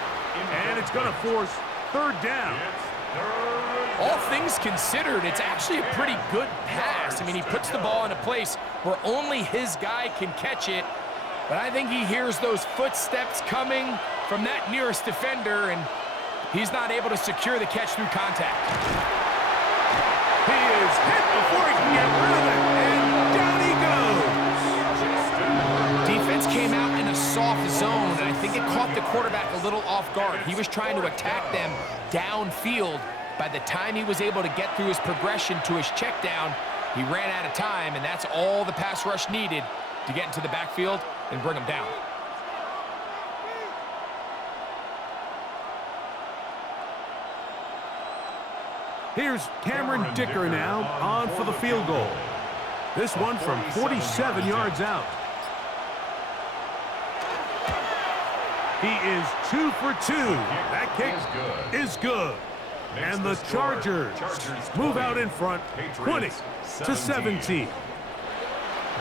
And it's going to force 3rd down. All things considered, it's actually a pretty good pass. I mean, he puts the ball in a place where only his guy can catch it. But I think he hears those footsteps coming from that nearest defender, and he's not able to secure the catch through contact. He is hit before he can get rid of it, and down he goes. Defense came out in a soft zone, and I think it caught the quarterback a little off guard. He was trying to attack them downfield. By the time he was able to get through his progression to his check down, he ran out of time, and that's all the pass rush needed to get into the backfield and bring him down. Here's Cameron Dicker now on for the field goal. This one from 47 yards out. He is 2 for 2. That kick is good. And the Chargers move out in front, 20-17.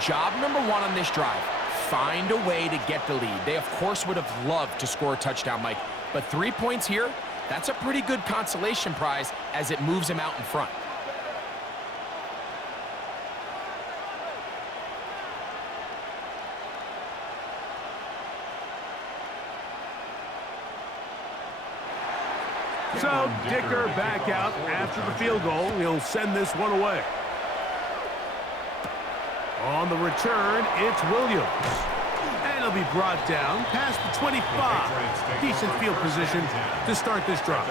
Job number 1 on this drive, find a way to get the lead. They, of course, would have loved to score a touchdown, Mike. But 3 points here, that's a pretty good consolation prize as it moves him out in front. So Dicker back out after the field goal. He'll send this one away. On the return, it's Williams. And he'll be brought down past the 25. Decent field position to start this drive.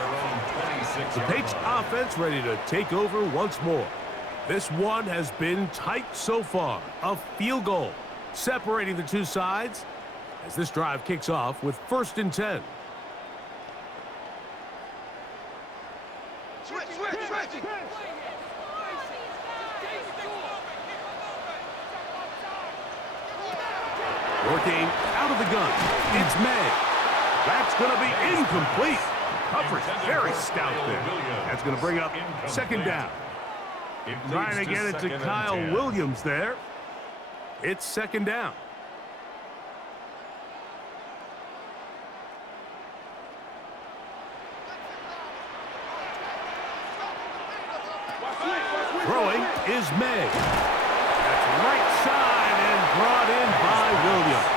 The Patriots offense ready to take over once more. This one has been tight so far. A field goal separating the two sides as this drive kicks off with 1st and 10. Working out of the gun, it's May. That's going to be incomplete. Coverage very stout there. That's going to bring up 2nd down. Trying to get it to Kyle Williams there. It's 2nd down. Throwing is May. That's right side and brought in by Williams.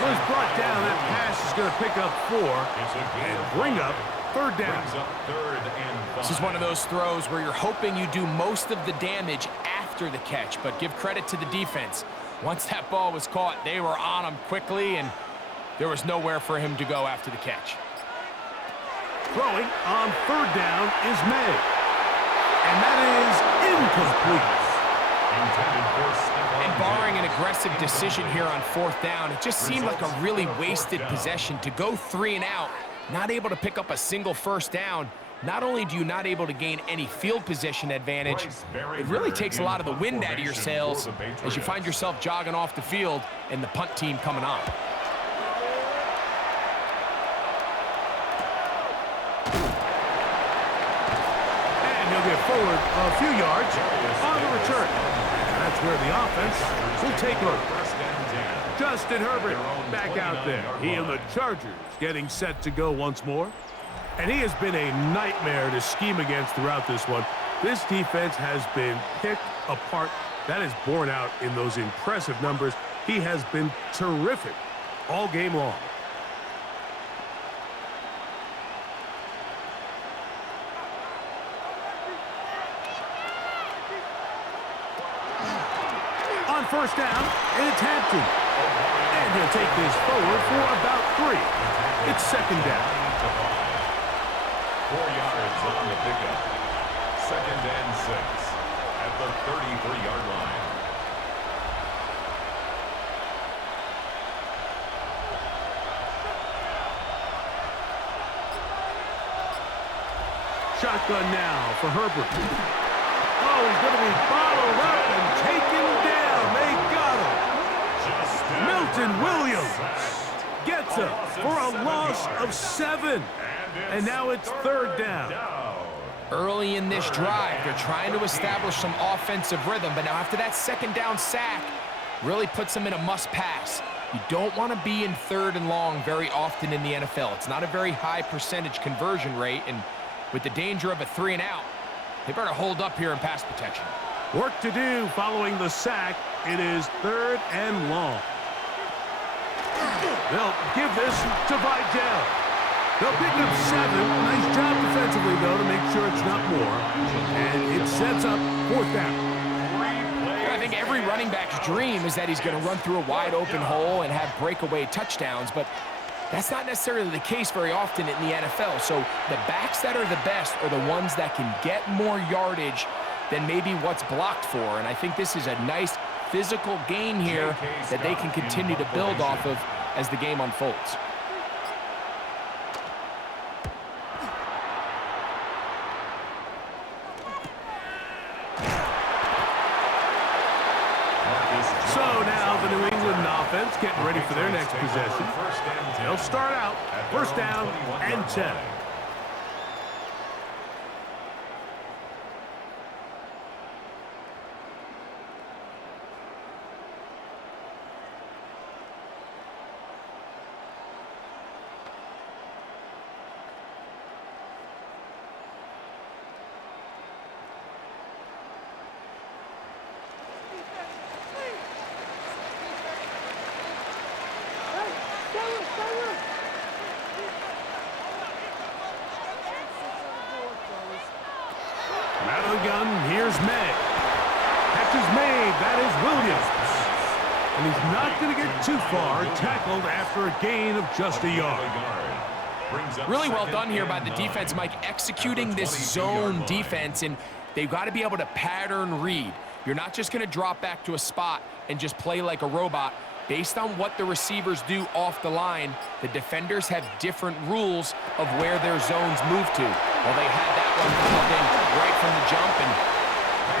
Was brought down. That pass is going to pick up 4 and bring up 3rd down. This is one of those throws where you're hoping you do most of the damage after the catch, but give credit to the defense. Once that ball was caught, they were on him quickly, and there was nowhere for him to go after the catch. Throwing on 3rd down is May. And that is incomplete. And barring an aggressive decision here on 4th down, it just seemed like a really wasted possession to go 3 and out, not able to pick up a single 1st down. Not only do you not able to gain any field position advantage, it really takes a lot of the wind out of your sails as you find yourself jogging off the field and the punt team coming on. He'll get forward a few yards on the return. That's where the offense will take over. Justin Herbert back out there. He and the Chargers getting set to go once more. And he has been a nightmare to scheme against throughout this one. This defense has been picked apart. That is borne out in those impressive numbers. He has been terrific all game long. On 1st down, and it's Hampton. And he'll take this forward for about 3. It's 2nd down. 4 yards on the pickup. 2nd and 6 at the 33-yard line. Shotgun now for Herbert. Oh, he's going to be bottled up and taken down. They got him. Milton Williams gets him for a loss of 7. And now it's 3rd down. Early in this drive, they're trying to establish some offensive rhythm, but now after that 2nd down sack, really puts them in a must-pass. You don't want to be in 3rd and long very often in the NFL. It's not a very high percentage conversion rate, and with the danger of a 3 and out, they better hold up here in pass protection. Work to do following the sack. It is 3rd and long. They'll give this to Vidal. They'll pick up 7. Nice job defensively, though, to make sure it's not more. And it sets up 4th down. I think every running back's dream is that he's going to run through a wide open hole and have breakaway touchdowns, but that's not necessarily the case very often in the NFL. So the backs that are the best are the ones that can get more yardage than maybe what's blocked for. And I think this is a nice physical gain here that they can continue to build off of as the game unfolds. offense getting ready for their next possession. They'll start out first down and 10. Out of the gun, here's May. Catch is made, that is Williams. And he's not going to get too far, tackled after a gain of just a yard. Really well done here by the defense, Mike, executing this zone defense, and they've got to be able to pattern read. You're not just going to drop back to a spot and just play like a robot. Based on what the receivers do off the line, the defenders have different rules of where their zones move to. Well, they had that one called in right from the jump, and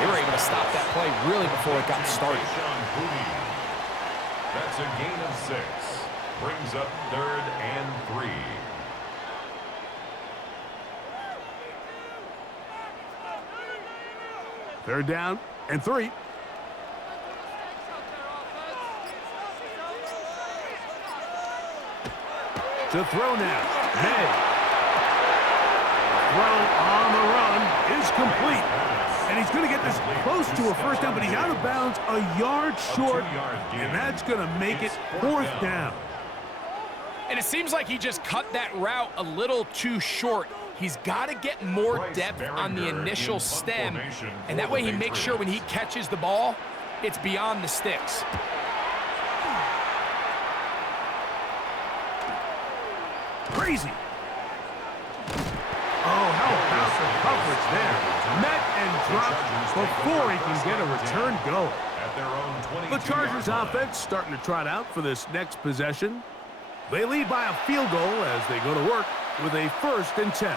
they were able to stop that play really before it got started. That's a gain of 6. Brings up 3rd and 3. Third down and 3. To throw now, May. Throw on the run is complete. And he's going to get this close to a first down, but he's out of bounds a yard short, and that's going to make it 4th down. And it seems like he just cut that route a little too short. He's got to get more depth on the initial stem, and that way he makes sure when he catches the ball, it's beyond the sticks. Crazy. Oh, how about the coverage there? Met and dropped before he can get a return going. The Chargers offense starting to trot out for this next possession. They lead by a field goal as they go to work with a 1st and 10.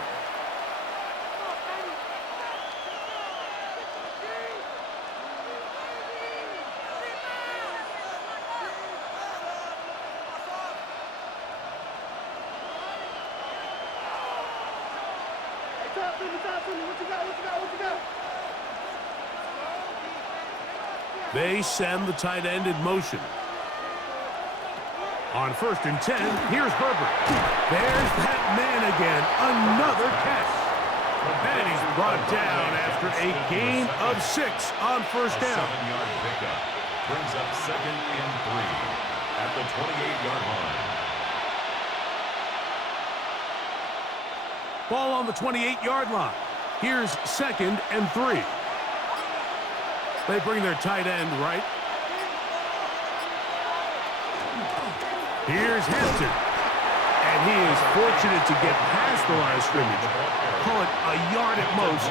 They send the tight end in motion. On 1st and 10, here's Herbert. There's that man again, another catch. And he's brought down after a gain of 6 on first down. 7-yard pickup brings up 2nd and 3 at the 28-yard line. Ball on the 28-yard line. Here's 2nd and 3. They bring their tight end right. Here's Hampton. And he is fortunate to get past the line of scrimmage. Call it a yard at most.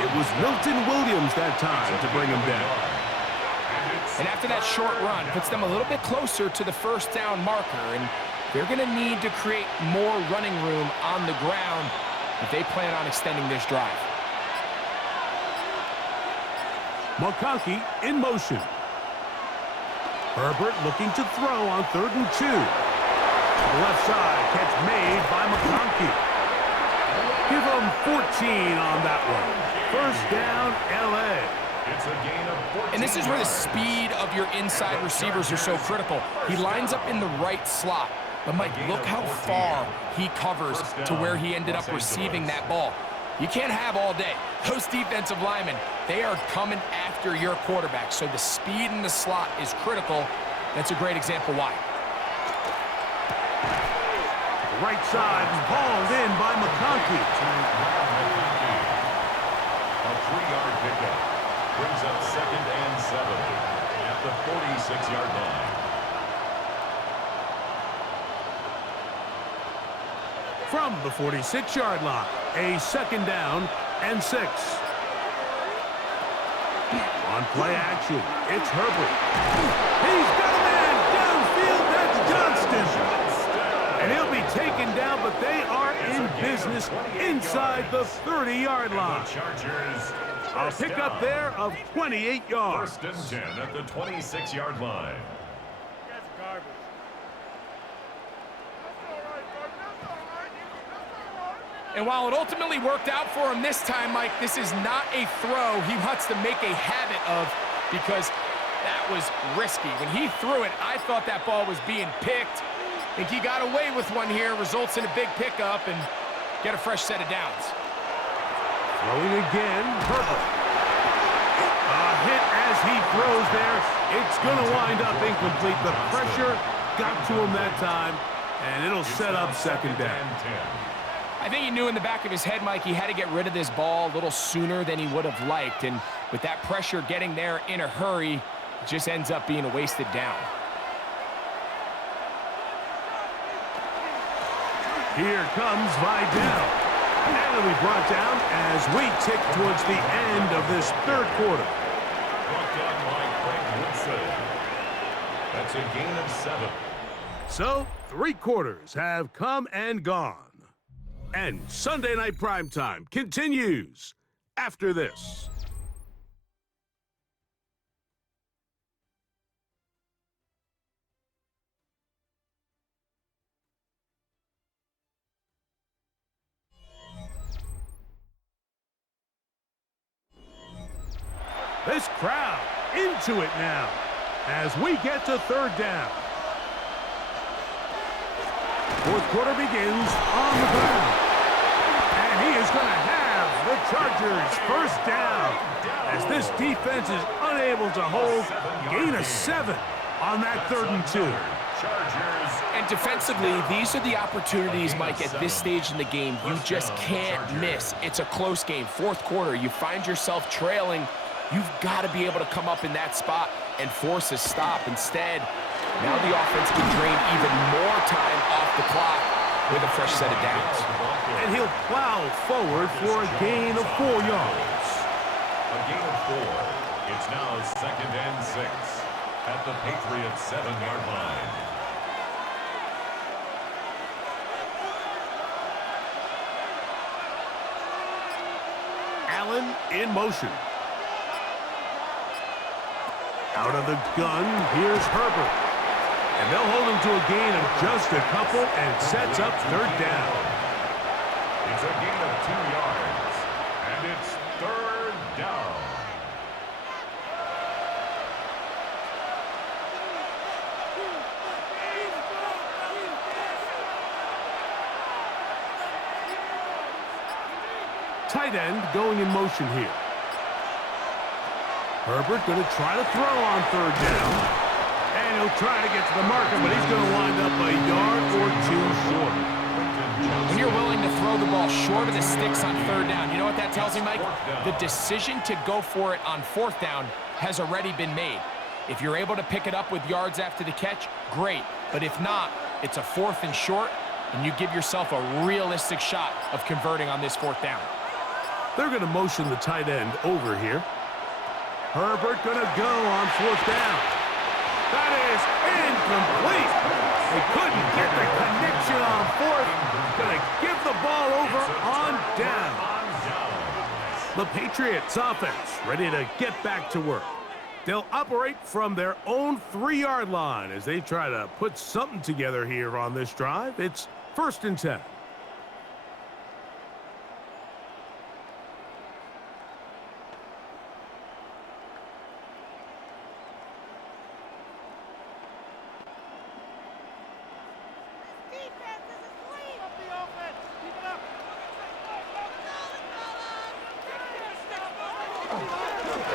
It was Milton Williams that time to bring him down. And after that short run, puts them a little bit closer to the first down marker, and they're going to need to create more running room on the ground if they plan on extending this drive. McConkey in motion. Herbert looking to throw on 3rd and 2. The left side, catch made by McConkey. Give him 14 on that one. First down, L.A. It's a gain of 14. And this is where the speed of your inside receivers are so critical. He lines up in the right slot. But, Mike, look how far he covers to where he ended up receiving that ball. You can't have all day. Those defensive linemen, they are coming after your quarterback. So the speed in the slot is critical. That's a great example why. Right side, hauled in by McConkey. A 3-yard pickup brings up 2nd and 7 at the 46-yard line. From the 46-yard line, a 2nd down and 6. On play action, it's Herbert. He's got a man downfield, that's Johnston. And he'll be taken down, but they are in business inside the 30-yard line. A pickup there of 28 yards. 1st and 10 at the 26-yard line. That's garbage. And while it ultimately worked out for him this time, Mike, this is not a throw he wants to make a habit of because that was risky. When he threw it, I thought that ball was being picked. I think he got away with one here, results in a big pickup and get a fresh set of downs. Throwing again, Herbert. A hit as he throws there. It's going to wind up incomplete. The pressure got to him that time, and it'll set up second down. I think he knew in the back of his head, Mike, he had to get rid of this ball a little sooner than he would have liked. And with that pressure getting there in a hurry, it just ends up being a wasted down. Here comes Vidal. And it'll be brought down as we tick towards the end of this third quarter. Brought down by Greg Woodson. That's a gain of 7. So, 3 quarters have come and gone. And Sunday Night Primetime continues after this. This crowd into it now as we get to third down. Fourth quarter begins on the ground. And he is going to have the Chargers first down as this defense is unable to hold. Gain of 7 on that 3rd and 2. And defensively, these are the opportunities, Mike, at this stage in the game you just can't miss. It's a close game. Fourth quarter, you find yourself trailing. You've got to be able to come up in that spot and force a stop. Instead, now the offense can drain even more time off the clock with a fresh set of downs. And he'll plow forward for a gain of 4 yards. A gain of 4. It's now 2nd and 6 at the Patriots 7-yard line. Allen in motion. Out of the gun, here's Herbert. And they'll hold him to a gain of just a couple and sets up 3rd down. It's a gain of 2 yards, and it's 3rd down. Tight end going in motion here. Herbert going to try to throw on 3rd down. And he'll try to get to the marker, but he's going to wind up a yard or 2 short. When you're willing to throw the ball short of the sticks on 3rd down, you know what that tells me, Mike? The decision to go for it on 4th down has already been made. If you're able to pick it up with yards after the catch, great. But if not, it's a 4th and short, and you give yourself a realistic shot of converting on this 4th down. They're going to motion the tight end over here. Herbert going to go on 4th down. That is incomplete. They couldn't get the connection on 4th. Going to give the ball over on down. The Patriots offense ready to get back to work. They'll operate from their own 3-yard line as they try to put something together here on this drive. It's 1st and 10.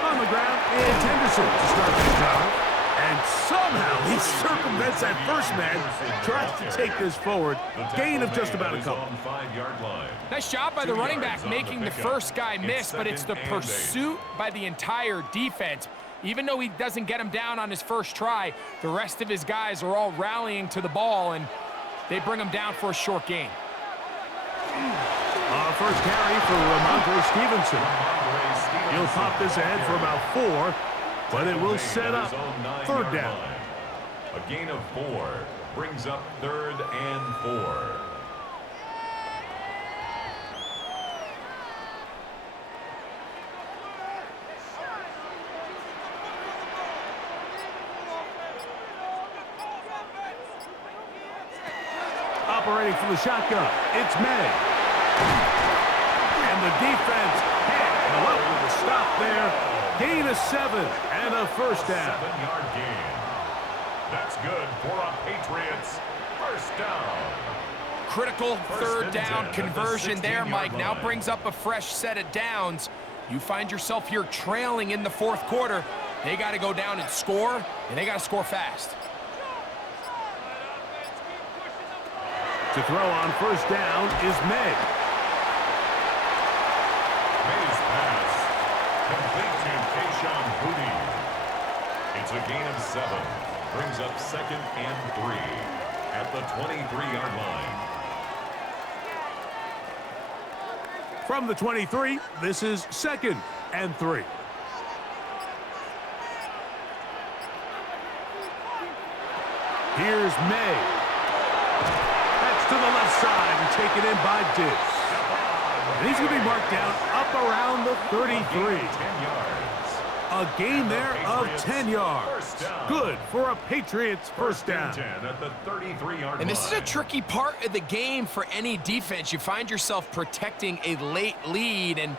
On the ground, it's Henderson to start the drive. And somehow he circumvents that first man, tries to take this forward. Gain of just about a couple. Nice job by the running back making the first guy miss, but it's the pursuit by the entire defense. Even though he doesn't get him down on his first try, the rest of his guys are all rallying to the ball, and they bring him down for a short gain. First carry for Ramondre Stevenson. He'll pop this ahead for about 4, but it will set up 3rd down. A gain of 4 brings up 3rd and 4. Operating from the shotgun, it's May. the defense can't come up with a stop there. Gain of 7 and a first down. 7-yard gain. That's good for a Patriots first down. Critical third and down 10 at the conversion there, 16-yard Mike. Now line. brings up a fresh set of downs. You find yourself here trailing in the fourth quarter. They got to go down and score, and they got to score fast. To throw on first down is May. May's pass complete to Keyshawn Booty. It's a gain of 7. Brings up 2nd and 3 at the 23-yard line. From the 23, this is 2nd and 3. Here's May. That's to the left side and taken in by Diggs. And he's going to be marked down up around the 33. 10 yards. A gain there of 10 yards. First down. Good for a Patriots first down. 10 at the 33-yard And this is a line. tricky part of the game for any defense. You find yourself protecting a late lead, and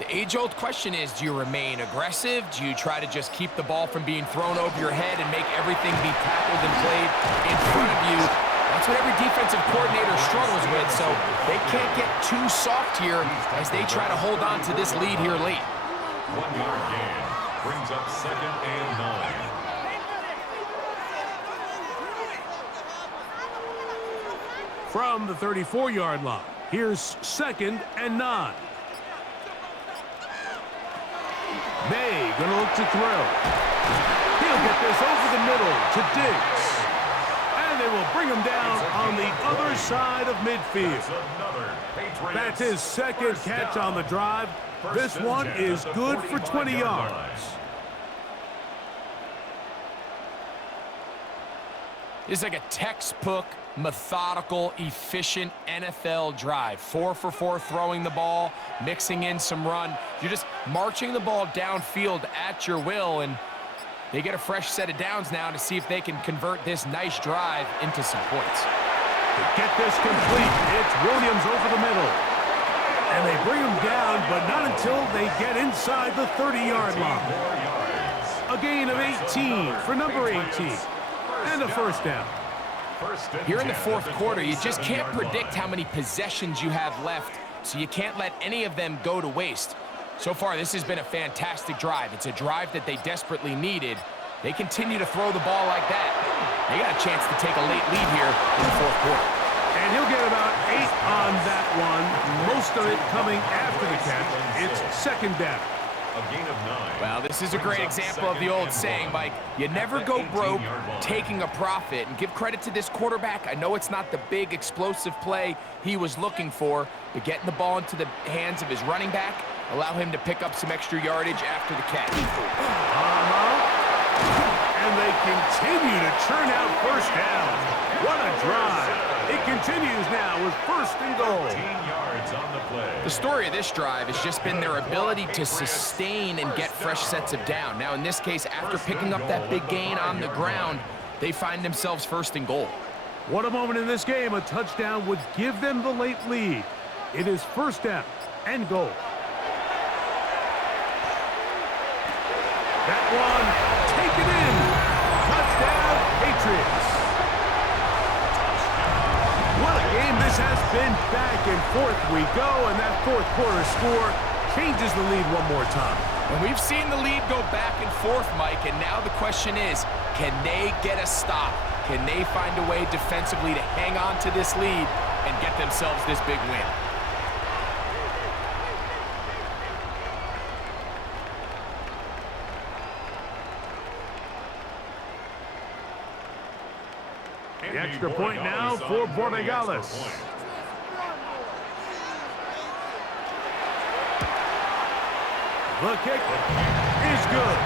the age-old question is, do you remain aggressive? Do you try to just keep the ball from being thrown over your head and make everything be tackled and played in front of you? That's what every defensive coordinator struggles with, so they can't get too soft here as they try to hold on to this lead here late. 1-yard gain. Brings up 2nd and 9. From the 34-yard line, here's 2nd and 9. May gonna look to throw. He'll get this over the middle to Diggs. And they will bring him down on the other side of midfield. That's another Patriots That's his second first catch down. on the drive. This First and one 10 is at the good for 20 45-yard yards. line. It's like a textbook, methodical, efficient NFL drive. 4 for 4 throwing the ball, mixing in some run. You're just marching the ball downfield at your will, and they get a fresh set of downs now to see if they can convert this nice drive into some points. To get this complete, it's Williams over the middle. And they bring him down, but not until they get inside the 30-yard line. 4 yards. A gain of 18 for number 18. And a first down. First and Here in the 10 fourth at the quarter, you just can't 27-yard predict line. how many possessions you have left, so you can't let any of them go to waste. So far, this has been a fantastic drive. It's a drive that they desperately needed. They continue to throw the ball like that. They got a chance to take a late lead here in the fourth quarter. And he'll get about 8 on that one, most of it coming after the catch. It's 2nd down. A gain of 9. Well, this is a great example of the old saying, Mike. You never go broke taking a profit. And give credit to this quarterback. I know it's not the big explosive play he was looking for, but getting the ball into the hands of his running back, allow him to pick up some extra yardage after the catch. And they continue to churn out first down. What a drive. It continues now with 1st and goal. 13 yards on the play. The story of this drive has just been their ability to sustain and get fresh sets of down. Now, in this case, after picking up that big gain on the ground, they find themselves 1st and goal. What a moment in this game. A touchdown would give them the late lead. It is 1st down and goal. That one taken in. Touchdown, Patriots. What a game this has been. Back and forth we go, and that fourth quarter score changes the lead one more time. And we've seen the lead go back and forth, Mike, and now the question is, can they get a stop? Can they find a way defensively to hang on to this lead and get themselves this big win? The extra point now for Borregales. The kick is good.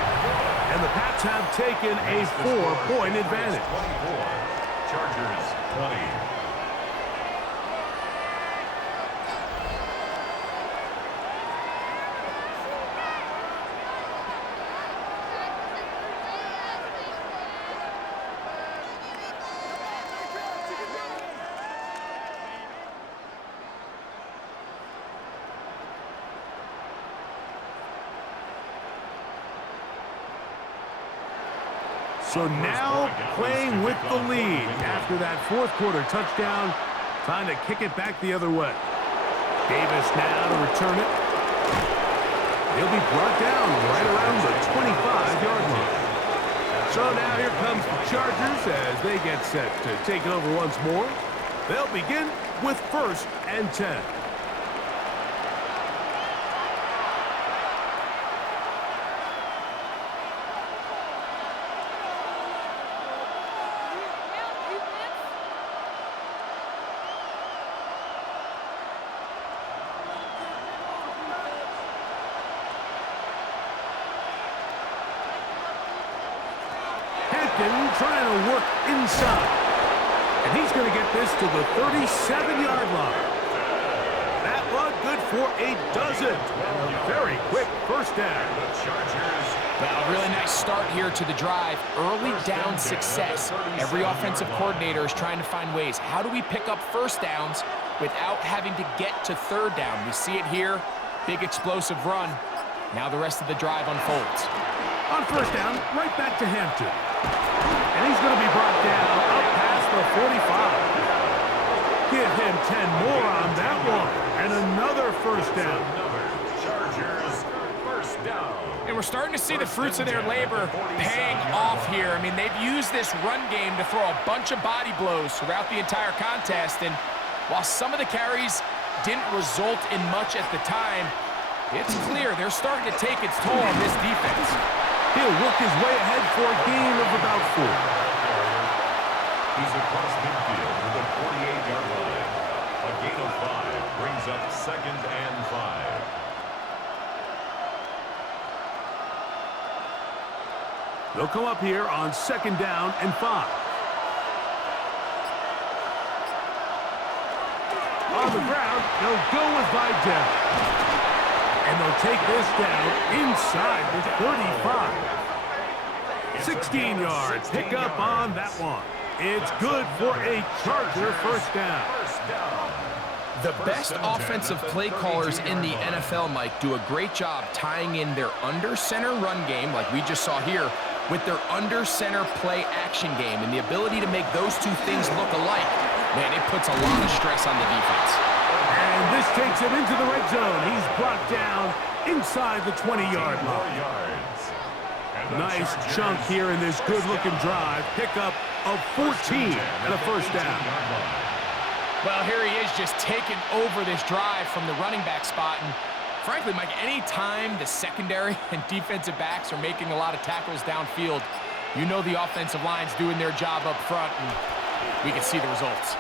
And the Pats have taken a 4-point advantage. 24. Chargers 20. So now playing with the lead after that fourth quarter touchdown, trying to kick it back the other way. Davis now to return it. He'll be brought down right around the 25-yard line. So now here comes the Chargers as they get set to take it over once more. They'll begin with 1st and 10. Trying to work inside. And he's going to get this to the 37-yard line. That one good for a dozen. And a very quick first down. Well, a really nice start here to the drive. Early down success. Every offensive coordinator is trying to find ways. How do we pick up first downs without having to get to third down? We see it here. Big explosive run. Now the rest of the drive unfolds. On first down, right back to Hampton. And he's going to be brought down up past the 45. Give him 10 more on that one. And another first down. Chargers, first down. And we're starting to see the fruits of their labor paying off here. I mean, they've used this run game to throw a bunch of body blows throughout the entire contest. And while some of the carries didn't result in much at the time, it's clear they're starting to take its toll on this defense. He'll work his way ahead for a gain of about 4. He's across midfield to the 48-yard line. A gain of 5 brings up 2nd and 5. They'll come up here on 2nd down and 5. On the ground, they'll go with Vidal. And they'll take this down inside the 35. 16 yards. Pick up on that one. It's good for a Charger first down. The best offensive play callers in the NFL, Mike, do a great job tying in their under-center run game, like we just saw here, with their under-center play action game. And the ability to make those two things look alike, man, it puts a lot of stress on the defense. And this takes him into the red zone. He's brought down inside the 20-yard line. Nice chunk here in this good-looking drive. Pickup of 14 and a first down. Well, here he is just taking over this drive from the running back spot. And frankly, Mike, any time the secondary and defensive backs are making a lot of tackles downfield, you know the offensive line's doing their job up front, and we can see the results.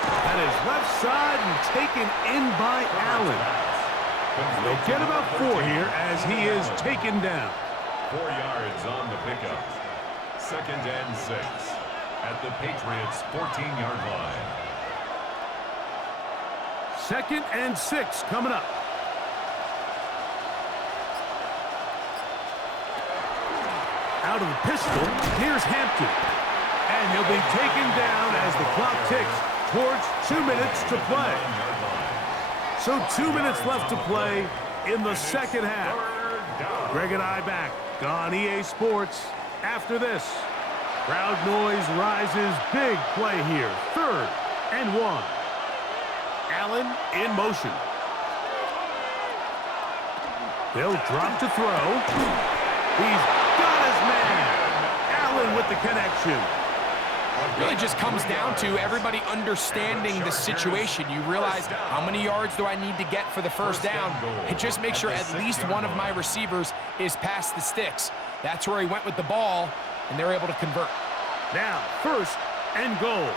That is left side and taken in by Allen. They'll get about 4 here as he is taken down. 4 yards on the pickup. 2nd and 6 at the Patriots' 14-yard line. 2nd and 6 coming up. Out of the pistol, here's Hampton. And he'll be taken down as the clock ticks towards 2 minutes to play. So 2 minutes left to play in the second half. Greg and I back on EA Sports after this. Crowd noise rises. Big play here. 3rd and 1. Allen in motion. They'll drop to throw. He's got his man. Allen with the connection. It really just comes down to everybody understanding the situation. You realize, how many yards do I need to get for the first down? And just make sure at least one of my receivers is past the sticks. That's where he went with the ball, and they're able to convert. Now, 1st and goal.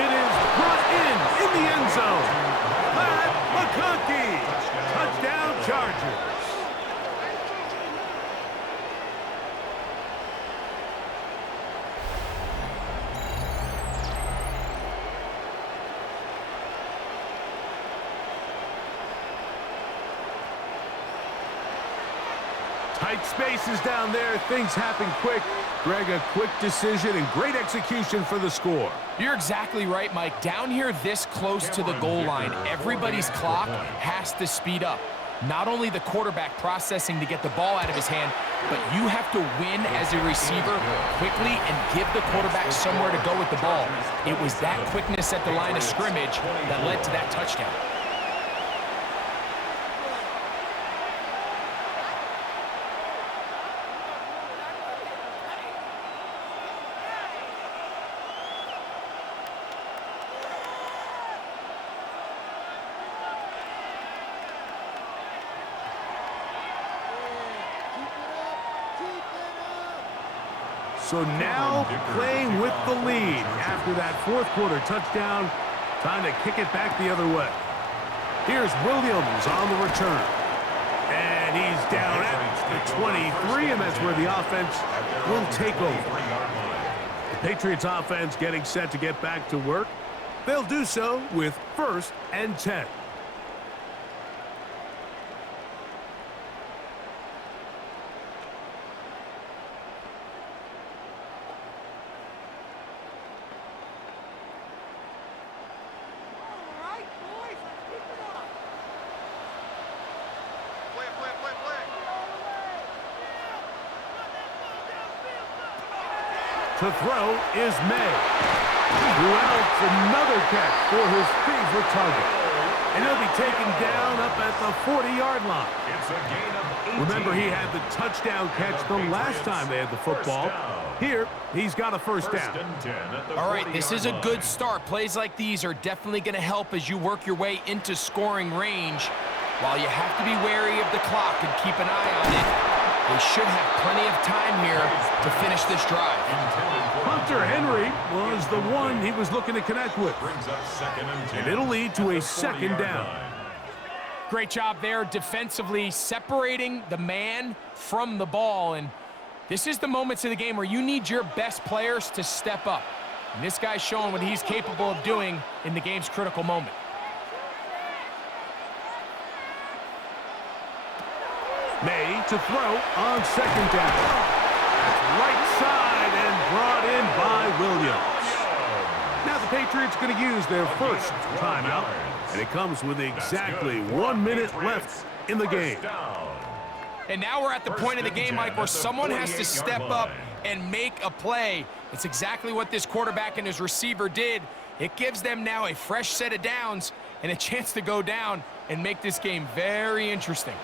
It is brought in the end zone. Pat McConkey. Touchdown Chargers. Tight spaces down there. Things happen quick. Greg, a quick decision and great execution for the score. You're exactly right, Mike. Down here this close to the goal line, everybody's clock has to speed up. not only the quarterback processing to get the ball out of his hand, but you have to win as a receiver quickly and give the quarterback somewhere to go with the ball. It was that quickness at the line of scrimmage that led to that touchdown. So now playing with the lead after that fourth quarter touchdown, time to kick it back the other way. Here's Williams on the return. And he's down at the 23, and that's where the offense will take over. The Patriots offense getting set to get back to work. They'll do so with 1st and 10. To throw is May, who else another catch for his favorite target. And he'll be taken down up at the 40-yard line. It's a gain of 18. Remember, he had the touchdown catch the last time they had the football. Here, he's got a first down. All right, this is a good start. Plays like these are definitely going to help as you work your way into scoring range. While you have to be wary of the clock and keep an eye on it, they should have plenty of time here to finish this drive. Hunter Henry was the one he was looking to connect with. And it'll lead to a second down. Great job there defensively, separating the man from the ball. And this is the moments of the game where you need your best players to step up. And this guy's showing what he's capable of doing in the game's critical moment. May to throw on second down. That's right side and brought in by Williams. Now the Patriots going to use their first timeout, and it comes with exactly 1 minute left in the game. And now we're at the point of the game, Mike, where someone has to step up and make a play. It's exactly what this quarterback and his receiver did. It gives them now a fresh set of downs and a chance to go down and make this game very interesting.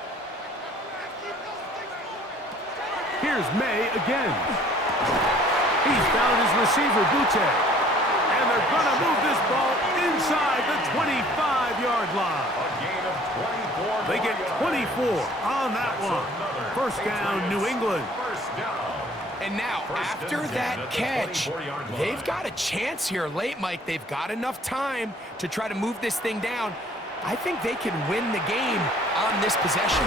Here's May again. He's found his receiver, Butte. And they're going to move this ball inside the 25-yard line. They get 24 on that one. First down, New England. And now, after that catch, they've got a chance here late, Mike. They've got enough time to try to move this thing down. I think they can win the game on this possession.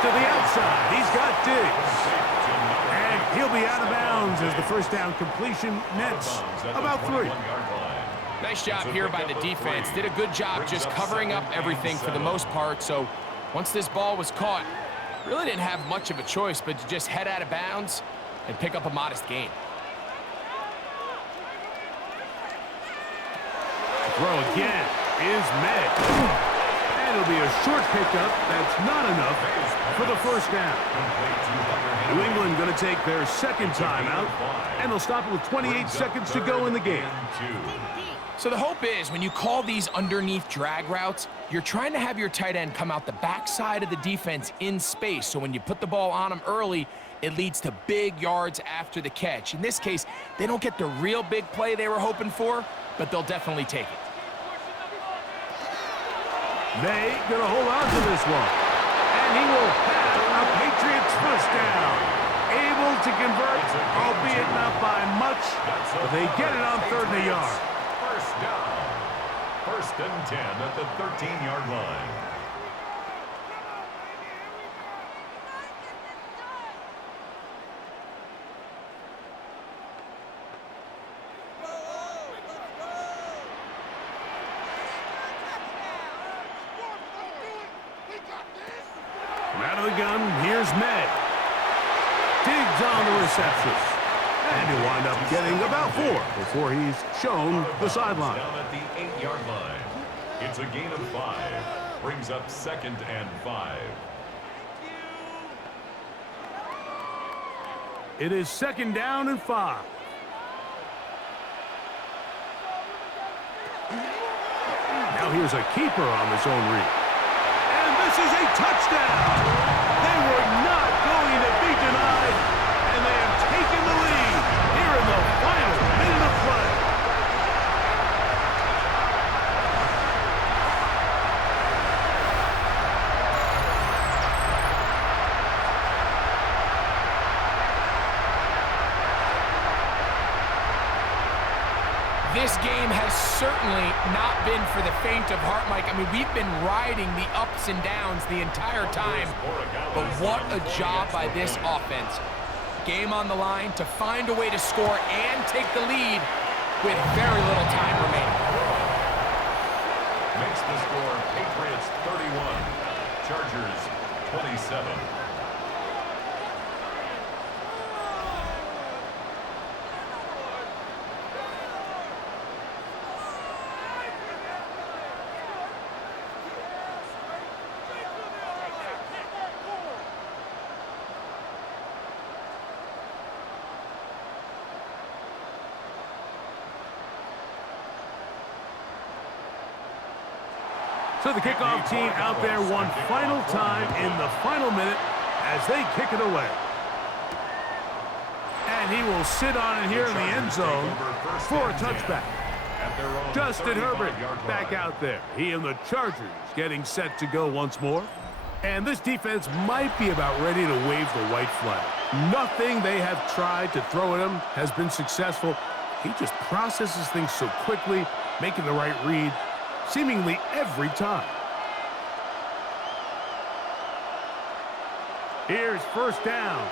To the outside, he's got Diggs. And he'll be out of bounds as the first down completion nets about 3. Nice job here by the defense. Did a good job just covering up everything for the most part. So once this ball was caught, really didn't have much of a choice but to just head out of bounds and pick up a modest gain. Throw again is May. And it'll be a short pickup. That's not enough for the first down. New England going to take their second timeout, and they'll stop it with 28 seconds to go in the game. So the hope is when you call these underneath drag routes, you're trying to have your tight end come out the backside of the defense in space. So when you put the ball on them early, it leads to big yards after the catch. In this case, they don't get the real big play they were hoping for, but they'll definitely take it. May gonna hold on to this one. And he will have a Patriots first down. Able to convert, albeit not by much, but they get it on 3rd and a yard. First down. 1st and 10 at the 13-yard line. Out of the gun, here's May. Diggs on the reception. And he'll wind up getting about 4 before he's shown the sideline. Down at the 8-yard line. It's a gain of 5. brings up 2nd and 5. It is 2nd down and 5. Now here's a keeper on the zone read. And this is a touchdown. They were not going to be denied, and they have taken the lead here in the final minute of play. This game has certainly not been for the faint of heart, Mike. I mean, we've been riding the ups and downs the entire time, but what a job by this offense. Game on the line to find a way to score and take the lead with very little time remaining. Makes the score Patriots 31, Chargers 27. So the kickoff team out there one final time in the final minute as they kick it away. And he will sit on it here in the end zone for a touchback. Justin Herbert back out there. He and the Chargers getting set to go once more. And this defense might be about ready to wave the white flag. Nothing they have tried to throw at him has been successful. He just processes things so quickly, making the right read seemingly every time. Here's 1st down.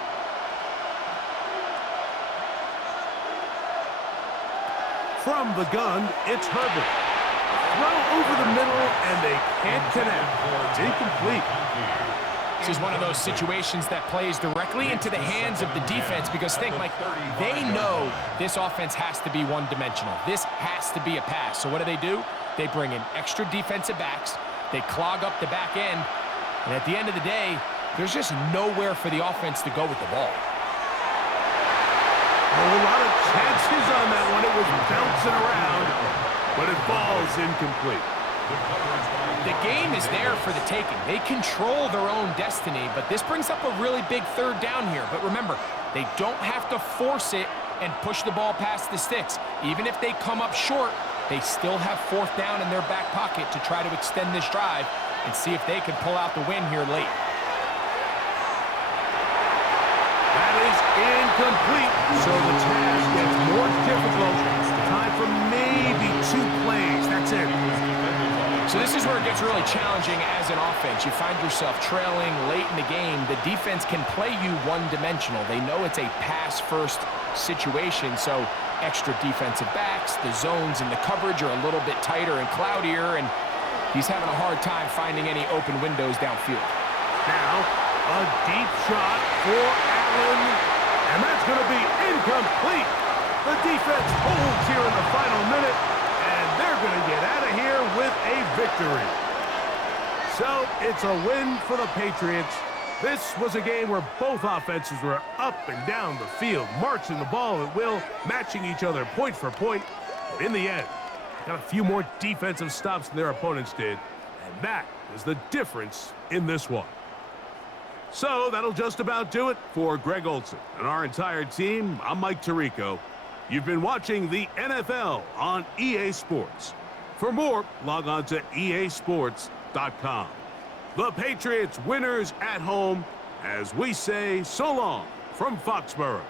From the gun, it's Herbert. Throw over the middle, and they can't connect. It's incomplete. This is one of those situations that plays directly into the hands of the defense because think, Mike, they know this offense has to be one-dimensional. This has to be a pass. So what do? They bring in extra defensive backs. They clog up the back end. And at the end of the day, there's just nowhere for the offense to go with the ball. A lot of chances on that one. It was bouncing around, but it falls incomplete. The game is there for the taking. They control their own destiny, but this brings up a really big 3rd down here. But remember, they don't have to force it and push the ball past the sticks. Even if they come up short, they still have 4th down in their back pocket to try to extend this drive and see if they can pull out the win here late. That is incomplete, so the task gets more difficult. Time for maybe 2 plays. That's it. So this is where it gets really challenging as an offense. You find yourself trailing late in the game. The defense can play you one-dimensional. They know it's a pass-first situation, so extra defensive backs, the zones and the coverage are a little bit tighter and cloudier, and he's having a hard time finding any open windows downfield. Now, a deep shot for Allen, and that's going to be incomplete. The defense holds here in the final minute, and they're going to get out of here with a victory. So, it's a win for the Patriots. This was a game where both offenses were up and down the field, marching the ball at will, matching each other point for point. But in the end, got a few more defensive stops than their opponents did, and that is the difference in this one. So that'll just about do it for Greg Olson and our entire team. I'm Mike Tirico. You've been watching the NFL on EA Sports. For more, log on to easports.com. The Patriots winners at home as we say so long from Foxborough.